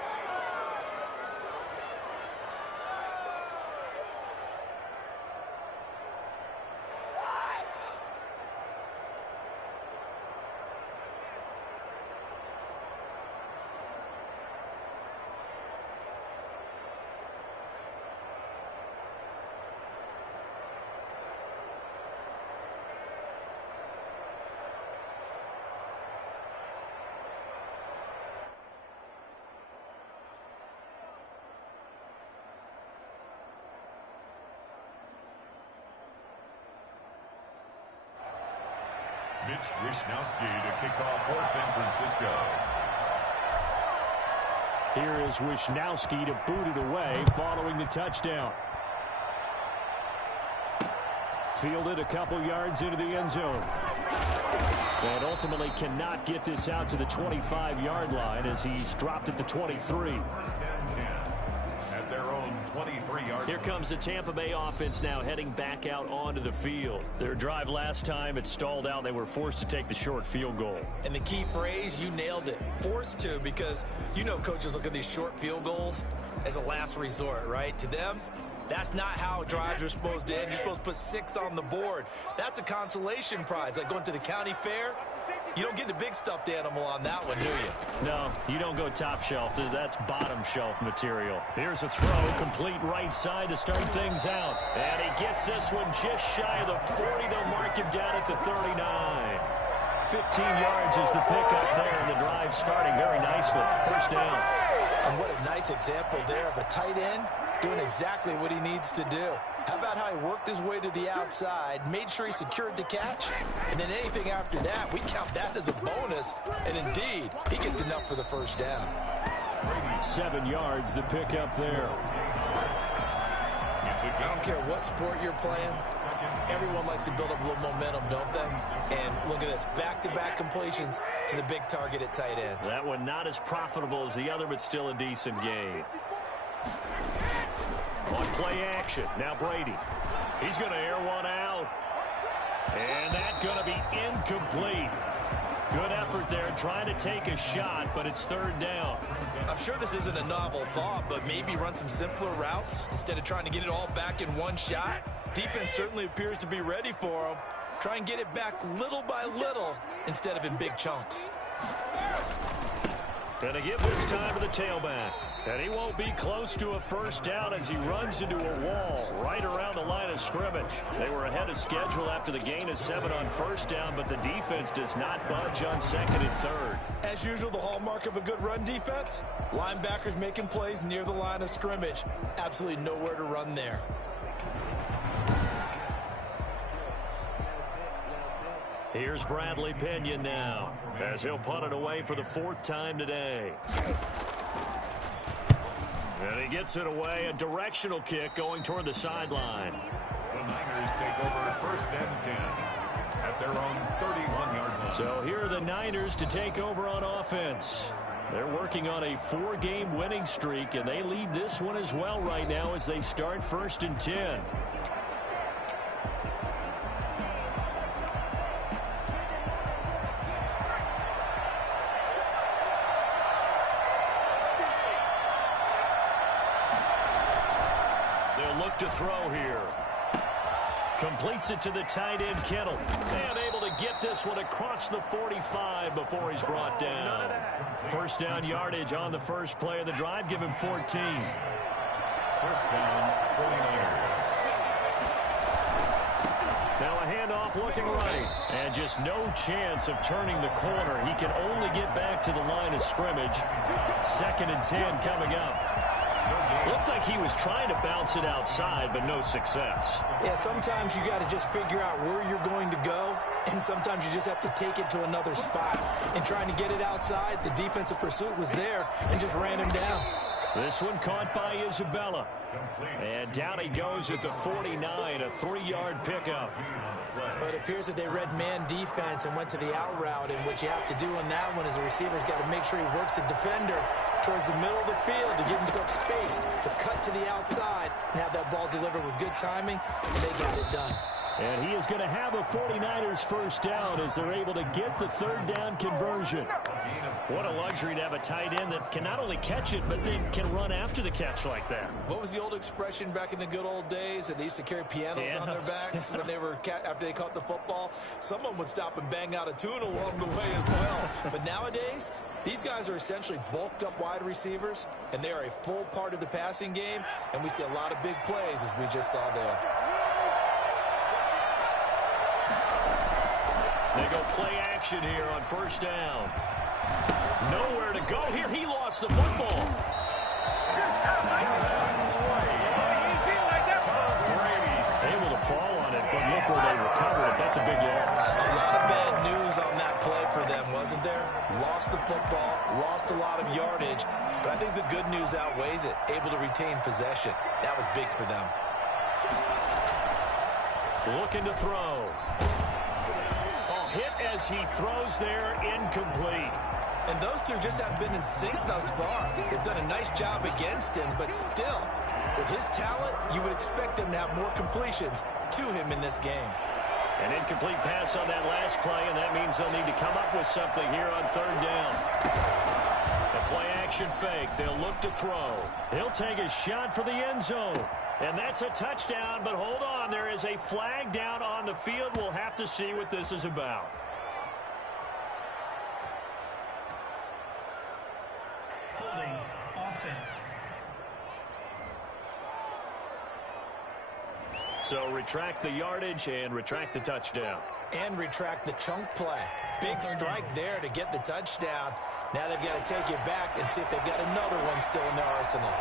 Mitch Wishnowsky to kick off for San Francisco. Here is Wishnowsky to boot it away following the touchdown. Fielded a couple yards into the end zone. And ultimately cannot get this out to the 25-yard line as he's dropped at the 23. At their own 23-yard. Here comes the Tampa Bay offense now heading back out onto the field. Their drive last time, it stalled out. They were forced to take the short field goal. And the key phrase, you nailed it. Forced to, because you know coaches look at these short field goals as a last resort, right? To them, that's not how drives are supposed to end. You're supposed to put 6 on the board. That's a consolation prize. Like going to the county fair, you don't get the big stuffed animal on that one, do you? No, you don't go top shelf. That's bottom shelf material. Here's a throw, complete right side to start things out. And he gets this one just shy of the 40. They'll mark him down at the 39. 15 yards is the pickup there, and the drive starting very nicely. First down. And what a nice example there of a tight end doing exactly what he needs to do. How about how he worked his way to the outside, made sure he secured the catch, and then anything after that, we count that as a bonus. And indeed, he gets enough for the first down. 7 yards, the pickup there. I don't care what sport you're playing. Everyone likes to build up a little momentum, don't they? And look at this, back-to-back completions to the big target at tight end. That one not as profitable as the other, but still a decent gain. On play action, now Brady. He's going to air one out. And that's going to be incomplete. Good effort there, trying to take a shot, but it's third down. I'm sure this isn't a novel thought, but maybe run some simpler routes instead of trying to get it all back in one shot. Defense certainly appears to be ready for him. Try and get it back little by little instead of in big chunks. Gonna give this time to the tailback. And he won't be close to a first down as he runs into a wall right around the line of scrimmage. They were ahead of schedule after the gain of 7 on first down, but the defense does not budge on second and third. As usual, the hallmark of a good run defense, linebackers making plays near the line of scrimmage. Absolutely nowhere to run there. Here's Bradley Pinion now, as he'll punt it away for the 4th time today. And he gets it away, a directional kick going toward the sideline. The Niners take over first and 10 at their own 31-yard line. So here are the Niners to take over on offense. They're working on a 4-game winning streak, and they lead this one as well right now as they start first and 10. To throw here. Completes it to the tight end, Kittle. And able to get this one across the 45 before he's brought down. First down yardage on the first play of the drive. Give him 14. First down, 49ers. Now a handoff looking right. And just no chance of turning the corner. He can only get back to the line of scrimmage. 2nd and 10 coming up. Looked like he was trying to bounce it outside, but no success. Yeah, sometimes you got to just figure out where you're going to go, and sometimes you just have to take it to another spot. And trying to get it outside, the defensive pursuit was there and just ran him down. This one caught by Isabella. And down he goes at the 49, a 3-yard pickup. But it appears that they read man defense and went to the out route, and what you have to do on that one is the receiver's got to make sure he works the defender towards the middle of the field to give himself space to cut to the outside and have that ball delivered with good timing, and they got it done. And he is going to have a 49ers first down as they're able to get the 3rd down conversion. What a luxury to have a tight end that can not only catch it, but then can run after the catch like that. What was the old expression back in the good old days that they used to carry pianos on their backs when they were after they caught the football? Someone would stop and bang out a tune along the way as well. But nowadays, these guys are essentially bulked up wide receivers, and they are a full part of the passing game, and we see a lot of big plays as we just saw there. They go play action here on 1st down. Nowhere to go here. He lost the football. Able to fall on it, but look where they recovered it. That's a big loss. A lot of bad news on that play for them, wasn't there? Lost the football, lost a lot of yardage, but I think the good news outweighs it. Able to retain possession. That was big for them. Looking to throw. Hit as he throws there, incomplete. And those two just haven't been in sync thus far. They've done a nice job against him, but still, with his talent, you would expect them to have more completions to him in this game. An incomplete pass on that last play, and that means they'll need to come up with something here on 3rd down. The play action fake. They'll look to throw. He'll take a shot for the end zone. And that's a touchdown, but hold on. There is a flag down on the field. We'll have to see what this is about. Holding offense. So retract the yardage and retract the touchdown. And retract the chunk play. Big strike there to get the touchdown. Now they've got to take it back and see if they've got another one still in their arsenal.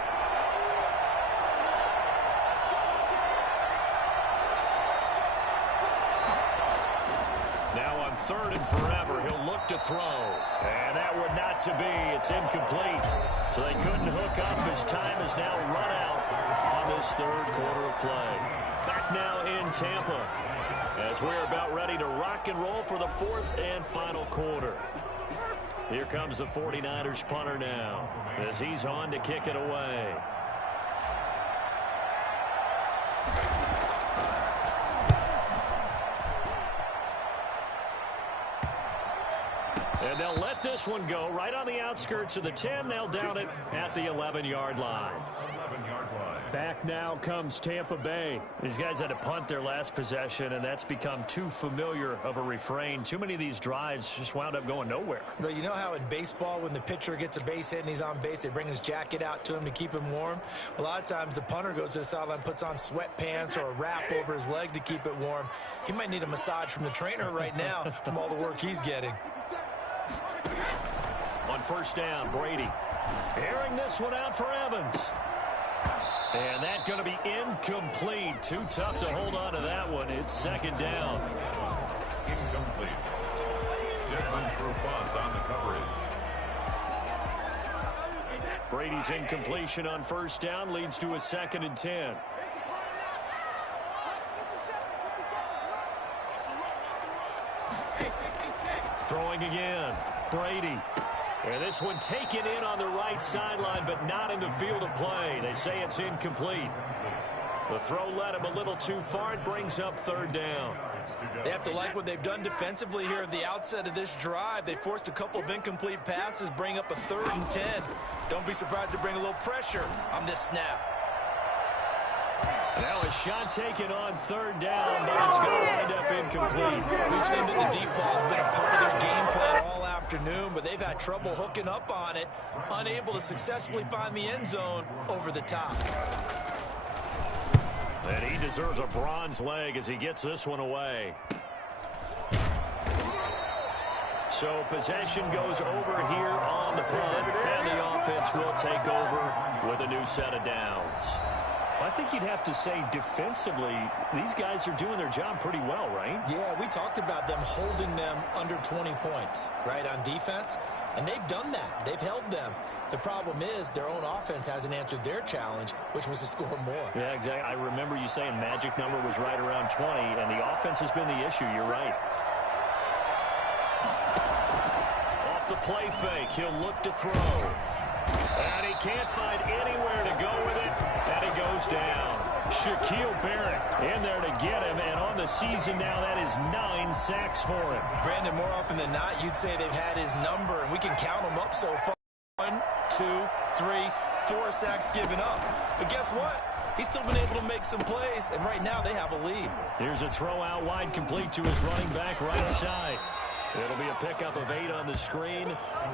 Now on 3rd and forever, he'll look to throw. And that would not to be. It's incomplete. So they couldn't hook up as time is now run out on this 3rd quarter of play. Back now in Tampa as we're about ready to rock and roll for the 4th and final quarter. Here comes the 49ers punter now as he's on to kick it away. And they'll let this one go right on the outskirts of the 10. They'll down it at the 11-yard line. Back now comes Tampa Bay. These guys had to punt their last possession, and that's become too familiar of a refrain. Too many of these drives just wound up going nowhere. But you know how in baseball, when the pitcher gets a base hit and he's on base, they bring his jacket out to him to keep him warm? A lot of times the punter goes to the sideline, puts on sweatpants or a wrap over his leg to keep it warm. He might need a massage from the trainer right now from all the work he's getting. On 1st down, Brady airing this one out for Evans. And that's going to be incomplete. Too tough to hold on to that one. It's 2nd down. Incomplete. Desmond Trufant on the coverage. Brady's incompletion on 1st down leads to a 2nd and 10. Throwing again. Brady. And this one taken in on the right sideline, but not in the field of play. They say it's incomplete. The throw led him a little too far. It brings up 3rd down. They have to like what they've done defensively here at the outset of this drive. They forced a couple of incomplete passes, bring up a 3rd and 10. Don't be surprised to bring a little pressure on this snap. Now a shot taken on 3rd down, but it's going to wind up incomplete. We've seen that the deep ball has been a part of their game plan all afternoon, but they've had trouble hooking up on it, unable to successfully find the end zone over the top. And he deserves a bronze leg as he gets this one away. So possession goes over here on the punt, and the offense will take over with a new set of downs. I think you'd have to say defensively, these guys are doing their job pretty well, right? Yeah, we talked about them holding them under 20 points, right, on defense. And they've done that. They've held them. The problem is their own offense hasn't answered their challenge, which was to score more. Yeah, exactly. I remember you saying magic number was right around 20, and the offense has been the issue. You're right. Off the play fake, he'll look to throw. And he can't find anywhere to go with it, and he goes down. Shaquille Barrett in there to get him, and on the season now, that is 9 sacks for him. Brandon, more often than not, you'd say they've had his number, and we can count them up so far. 1, 2, 3, 4 sacks given up. But guess what? He's still been able to make some plays, and right now they have a lead. Here's a throw out wide, complete to his running back right side. It'll be a pickup of 8 on the screen,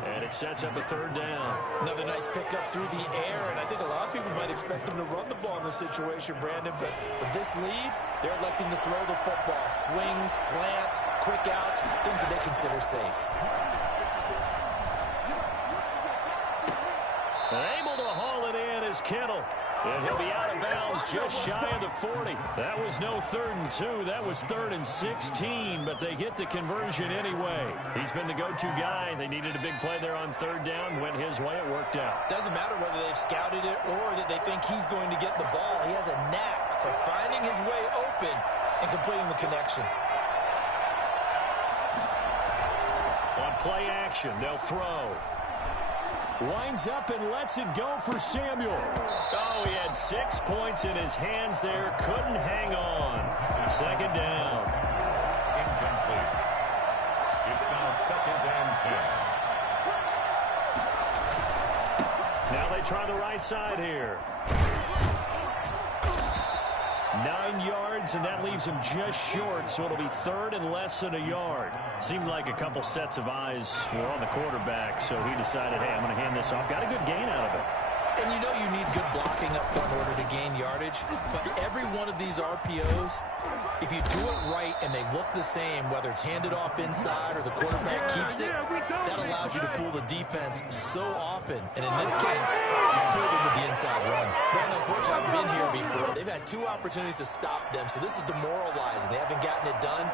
and it sets up a 3rd down. Another nice pickup through the air, and I think a lot of people might expect them to run the ball in this situation, Brandon, but with this lead, they're electing to throw the football. Swings, slants, quick outs, things that they consider safe. Able to haul it in is Kittle. And he'll be out of bounds just shy of the 40. That was no 3rd and 2. That was 3rd and 16, but they get the conversion anyway. He's been the go-to guy. They needed a big play there on 3rd down. Went his way. It worked out. Doesn't matter whether they've scouted it or that they think he's going to get the ball. He has a knack for finding his way open and completing the connection. On play action, they'll throw. Winds up and lets it go for Samuel. Oh, he had 6 points in his hands there. Couldn't hang on. 2nd down. Incomplete. It's now 2nd and 10. Now they try the right side here. 9 yards, and that leaves him just short, so it'll be 3rd and less than a yard. Seemed like a couple sets of eyes were on the quarterback, so he decided, hey, I'm going to hand this off. Got a good gain out of it. And you know you need good blocking up front in order to gain yardage, but every one of these RPOs, if you do it right and they look the same, whether it's handed off inside or the quarterback keeps it, that allows you to fool the defense so often. And in this case, you fooled them with the inside run. Brandon, unfortunately, I've been here before. They've had 2 opportunities to stop them, so this is demoralizing. They haven't gotten it done.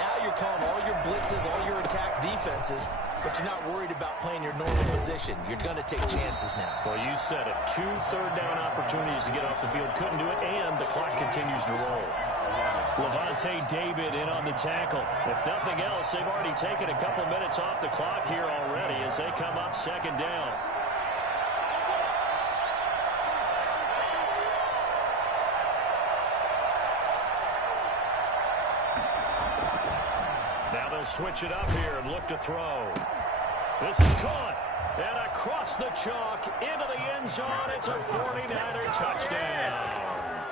Now you're calling all your blitzes, all your attack defenses, but you're not worried about playing your normal position. You're going to take chances now. Well, you said it. 2 third-down opportunities to get off the field. Couldn't do it, and the clock continues to roll. Levante David in on the tackle. If nothing else, they've already taken a couple minutes off the clock here already as they come up 2nd down. Now they'll switch it up here and look to throw. This is caught. And across the chalk into the end zone. It's a 49er touchdown.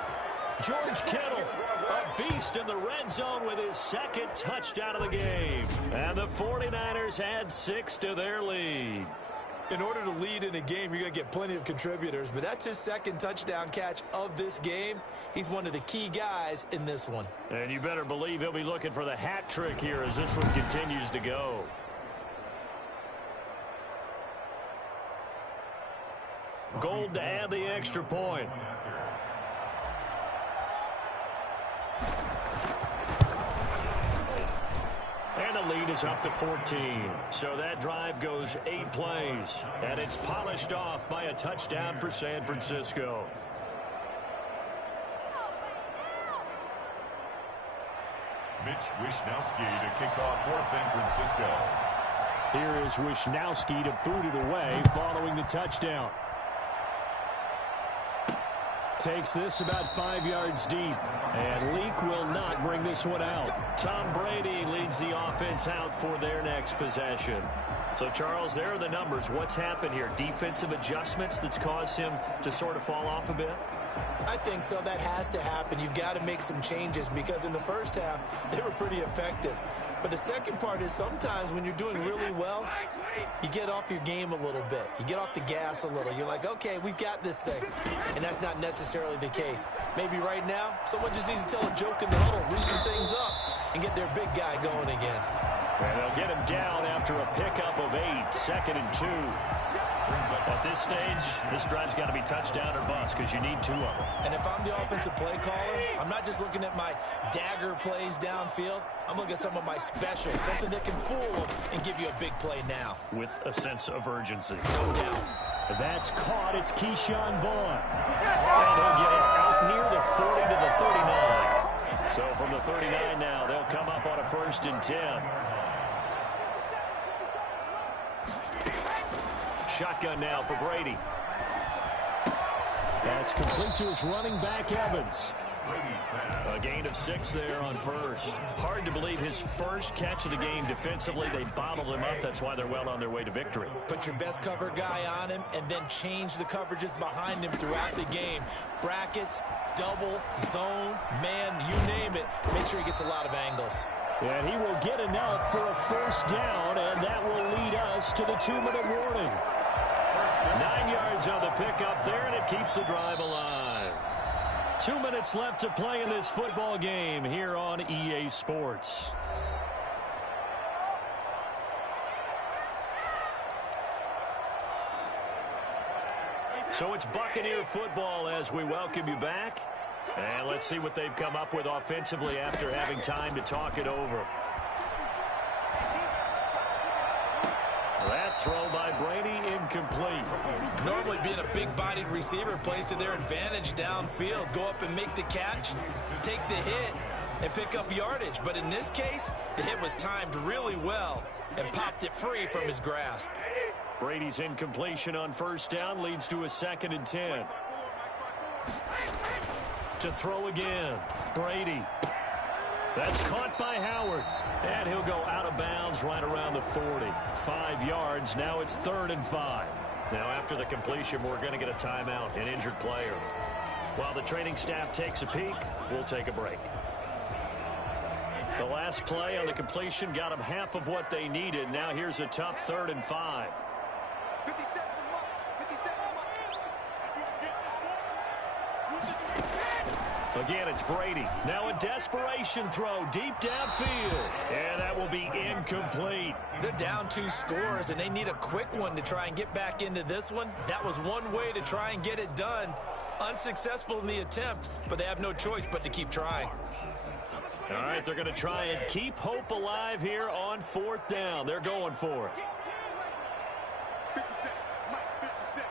George Kittle, a beast in the red zone with his 2nd touchdown of the game. And the 49ers add 6 to their lead. In order to lead in a game, you're going to get plenty of contributors, but that's his 2nd touchdown catch of this game. He's one of the key guys in this one. And you better believe he'll be looking for the hat trick here as this one continues to go. Gold to add the extra point. And the lead is up to 14. So that drive goes 8 plays. And it's polished off by a touchdown for San Francisco. Mitch Wishnowsky to kick off for San Francisco. Here is Wishnowsky to boot it away following the touchdown. Takes this about 5 yards deep. And Leak will not bring this one out. Tom Brady leads the offense out for their next possession. So, Charles, there are the numbers. What's happened here? Defensive adjustments that's caused him to sort of fall off a bit? I think so. That has to happen. You've got to make some changes because in the first half, they were pretty effective. But the second part is sometimes when you're doing really well, you get off your game a little bit. You get off the gas a little. You're like, okay, we've got this thing. And that's not necessarily the case. Maybe right now, someone just needs to tell a joke in the huddle, loosen things up, and get their big guy going again. And they'll get him down after a pickup of 8, 2nd and 2. At this stage, this drive's got to be touchdown or bust because you need 2 of them. And if I'm the offensive play caller, I'm not just looking at my dagger plays downfield. I'm looking at some of my specials, something that can fool them and give you a big play now. With a sense of urgency. No doubt. That's caught. It's Keyshawn Vaughn. And he'll get it out near the 40 to the 39. So from the 39 now, they'll come up on a 1st and 10. Shotgun now for Brady. That's complete to his running back, Evans. A gain of 6 there on 1st. Hard to believe his first catch of the game defensively. They bottled him up. That's why they're well on their way to victory. Put your best cover guy on him and then change the coverages behind him throughout the game. Brackets, double, zone, man, you name it. Make sure he gets a lot of angles. And he will get enough for a 1st down, and that will lead us to the 2-minute warning. 9 yards on the pickup there, and it keeps the drive alive. 2 minutes left to play in this football game here on EA Sports. So it's Buccaneer football as we welcome you back. And let's see what they've come up with offensively after having time to talk it over. That throw by Brady incomplete. Normally being a big-bodied receiver plays to their advantage downfield. Go up and make the catch, take the hit, and pick up yardage. But in this case, the hit was timed really well and popped it free from his grasp. Brady's incompletion on 1st down leads to a 2nd and 10. To throw again, Brady. That's caught by Howard. And he'll go out of bounds right around the 40. 5 yards. Now it's 3rd and 5. Now after the completion, we're going to get a timeout, an injured player. While the training staff takes a peek, we'll take a break. The last play on the completion got them half of what they needed. Now here's a tough 3rd and 5. Again, it's Brady. Now a desperation throw deep downfield. And that will be incomplete. They're down 2 scores, and they need a quick one to try and get back into this one. That was one way to try and get it done. Unsuccessful in the attempt, but they have no choice but to keep trying. All right, they're going to try and keep hope alive here on 4th down. They're going for it. 57, Mike, 57.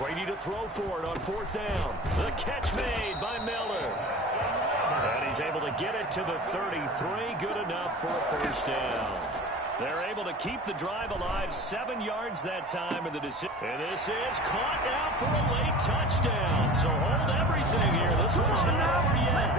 Brady to throw for it on 4th down. The catch made by Miller. And he's able to get it to the 33. Good enough for a 1st down. They're able to keep the drive alive. 7 yards that time in the decision. And this is caught now for a late touchdown. So hold everything here. This one's not over yet.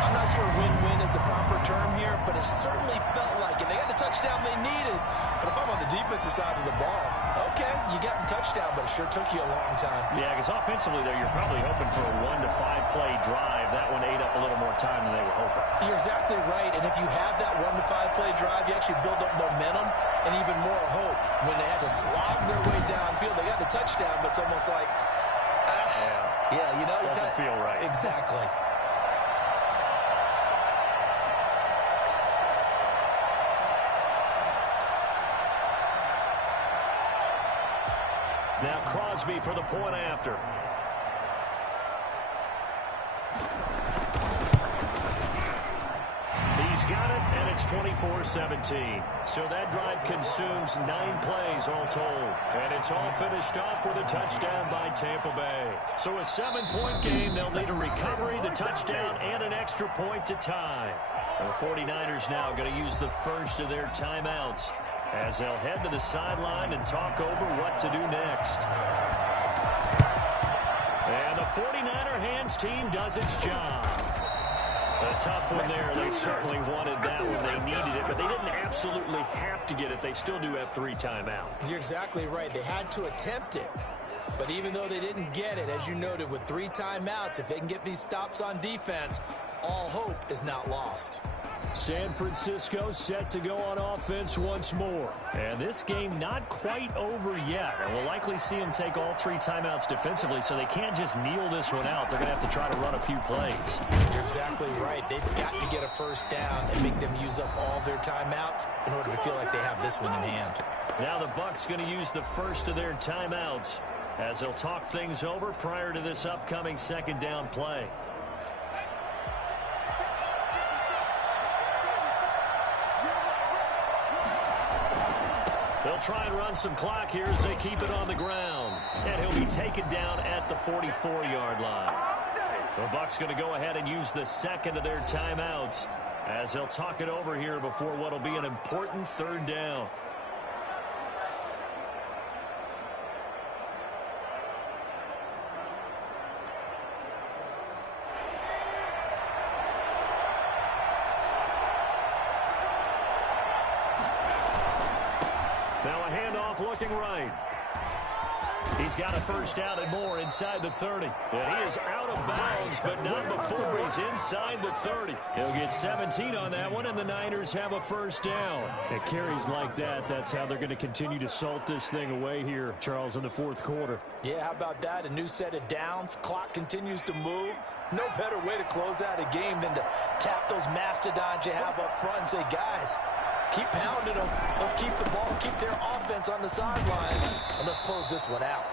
I'm not sure win-win is the proper term here, but it certainly felt like it. They got the touchdown they needed. But if I'm on the defensive side of the ball, okay, you got the touchdown, but it sure took you a long time. Yeah, because offensively there, you're probably hoping for a 1 to 5 play drive. That one ate up a little more time than they were hoping. You're exactly right, and if you have that 1 to 5 play drive, you actually build up momentum and even more hope. When they had to slog their way downfield, they got the touchdown, but it's almost like, yeah, you know. Doesn't feel right. Exactly. Now Crosby for the point after. He's got it, and it's 24-17. So that drive consumes 9 plays all told. And it's all finished off with a touchdown by Tampa Bay. So a 7-point game. They'll need a recovery, the touchdown, and an extra point to tie. The 49ers now going to use the first of their timeouts as they'll head to the sideline and talk over what to do next. And the 49er hands team does its job. A tough one there. They certainly wanted that when they needed it, but they didn't absolutely have to get it. They still do have 3 timeouts. You're exactly right. They had to attempt it. But even though they didn't get it, as you noted, with 3 timeouts, if they can get these stops on defense, all hope is not lost. San Francisco set to go on offense once more. And this game not quite over yet. And we'll likely see them take all 3 timeouts defensively, so they can't just kneel this one out. They're going to have to try to run a few plays. You're exactly right. They've got to get a first down and make them use up all their timeouts in order to feel like they have this one in hand. Now the Bucs going to use the first of their timeouts as they'll talk things over prior to this upcoming second down play. They'll try and run some clock here as they keep it on the ground. And he'll be taken down at the 44-yard line. The Bucs going to go ahead and use the second of their timeouts as they'll talk it over here before what will be an important third down. Now a handoff looking right. He's got a first down and more inside the 30. And he is out of bounds, but not before he's inside the 30. He'll get 17 on that one, and the Niners have a first down. It carries like that. That's how they're going to continue to salt this thing away here, Charles, in the fourth quarter. Yeah, how about that? A new set of downs. Clock continues to move. No better way to close out a game than to tap those mastodons you have up front and say, guys, keep pounding them. Let's keep the ball, keep their offense on the sidelines, and let's close this one out.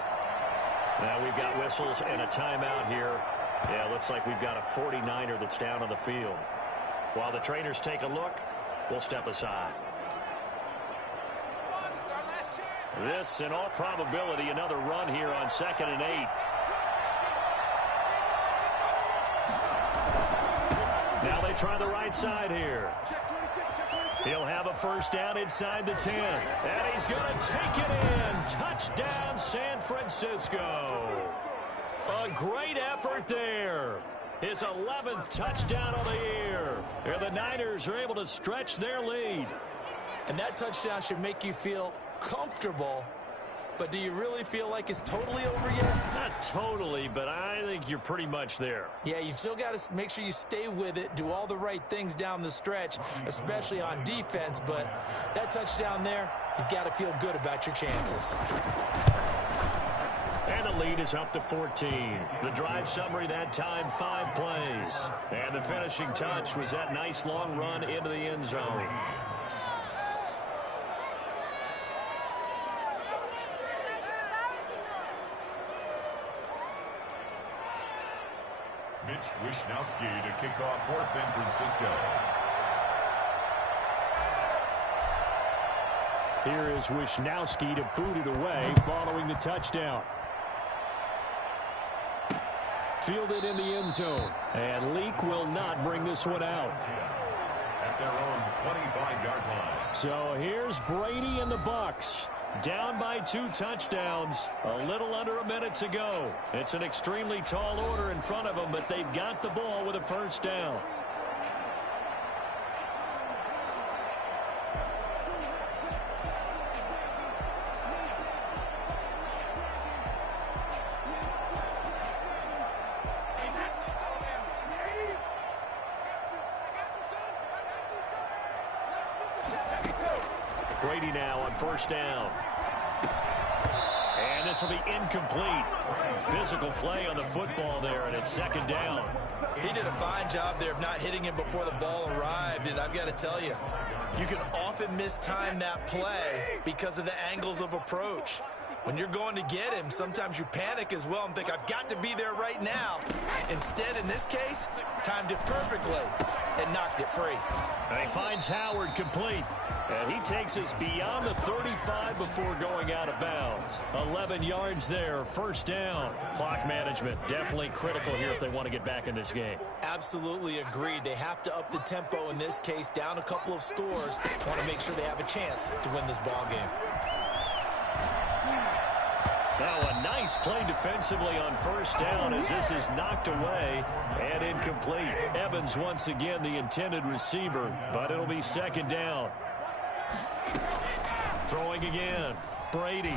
Now we've got whistles and a timeout here. Yeah, looks like we've got a 49er that's down on the field. While the trainers take a look, we'll step aside. This, in all probability, another run here on 2nd and 8. Now they try the right side here. He'll have a first down inside the 10. And he's going to take it in. Touchdown, San Francisco. A great effort there. His 11th touchdown of the year. And the Niners are able to stretch their lead. And that touchdown should make you feel comfortable. But do you really feel like it's totally over yet? Not totally, but I think you're pretty much there. Yeah, you've still got to make sure you stay with it, do all the right things down the stretch, especially on defense. But that touchdown there, you've got to feel good about your chances. And the lead is up to 14. The drive summary that time, 5 plays. And the finishing touch was that nice long run into the end zone. Mitch Wishnowsky to kick off for San Francisco. Here is Wishnowsky to boot it away following the touchdown. Fielded in the end zone. And Leak will not bring this one out. At their own 25-yard line. So here's Brady and the Bucs. Down by 2 touchdowns. A little under a minute to go. It's an extremely tall order in front of them, but they've got the ball with a first down. Brady now on first down. And this will be incomplete. Physical play on the football there, and it's 2nd down. He did a fine job there of not hitting him before the ball arrived, and I've got to tell you, you can often mistime that play because of the angles of approach. When you're going to get him, sometimes you panic as well and think, I've got to be there right now. Instead, in this case, timed it perfectly and knocked it free. And he finds Howard complete. And he takes us beyond the 35 before going out of bounds. 11 yards there, first down. Clock management definitely critical here if they want to get back in this game. Absolutely agreed. They have to up the tempo in this case, down a couple of scores. Want to make sure they have a chance to win this ball game. Now a nice play defensively on first down as this is knocked away and incomplete. Evans once again the intended receiver, but it'll be 2nd down. Throwing again. Brady.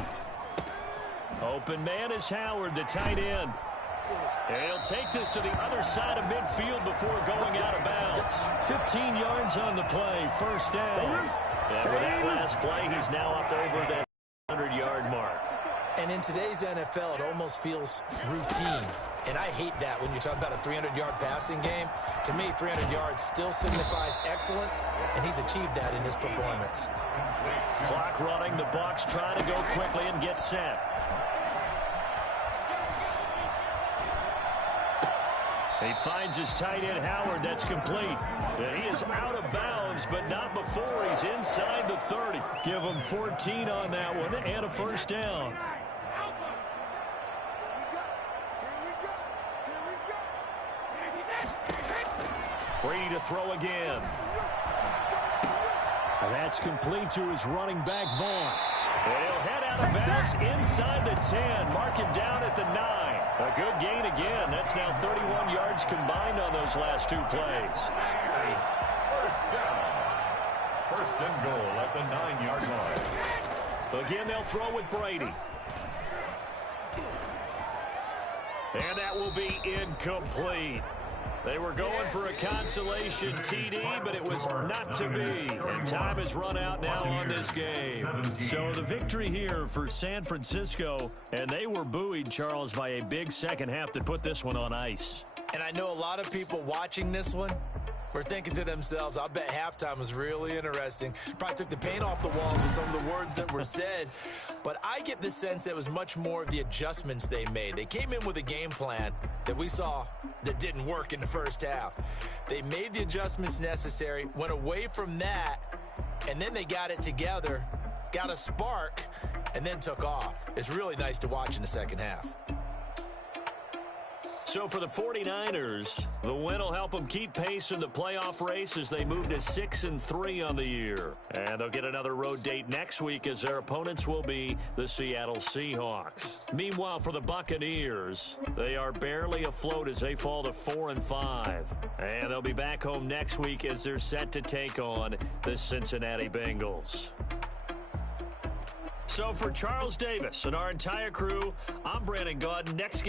Open man is Howard, the tight end. And he'll take this to the other side of midfield before going out of bounds. 15 yards on the play, first down. And with that last play, he's now up over that 100-yard mark. And in today's NFL, it almost feels routine. And I hate that when you talk about a 300-yard passing game. To me, 300 yards still signifies excellence, and he's achieved that in his performance. Clock running. The Bucs try to go quickly and get set. He finds his tight end, Howard. That's complete. And he is out of bounds, but not before he's inside the 30. Give him 14 on that one and a first down. Brady to throw again. And that's complete to his running back, Vaughn. And he'll head out of bounds inside the 10. Mark him down at the 9. A good gain again. That's now 31 yards combined on those last two plays. First down. First and goal at the 9-yard line. Again, they'll throw with Brady. And that will be incomplete. They were going for a consolation TD, but it was not to be. And time has run out now on this game. So the victory here for San Francisco, and they were buoyed, Charles, by a big second half that put this one on ice. And I know a lot of people watching this one were thinking to themselves, I bet halftime was really interesting. Probably took the paint off the walls with some of the words that were said. But I get the sense it was much more of the adjustments they made. They came in with a game plan that we saw that didn't work in the first half. They made the adjustments necessary, went away from that, and then they got it together, got a spark, and then took off. It's really nice to watch in the second half. So for the 49ers, the win will help them keep pace in the playoff race as they move to 6-3 on the year. And they'll get another road date next week as their opponents will be the Seattle Seahawks. Meanwhile, for the Buccaneers, they are barely afloat as they fall to 4-5. And they'll be back home next week as they're set to take on the Cincinnati Bengals. So for Charles Davis and our entire crew, I'm Brandon Gaudin. Next game.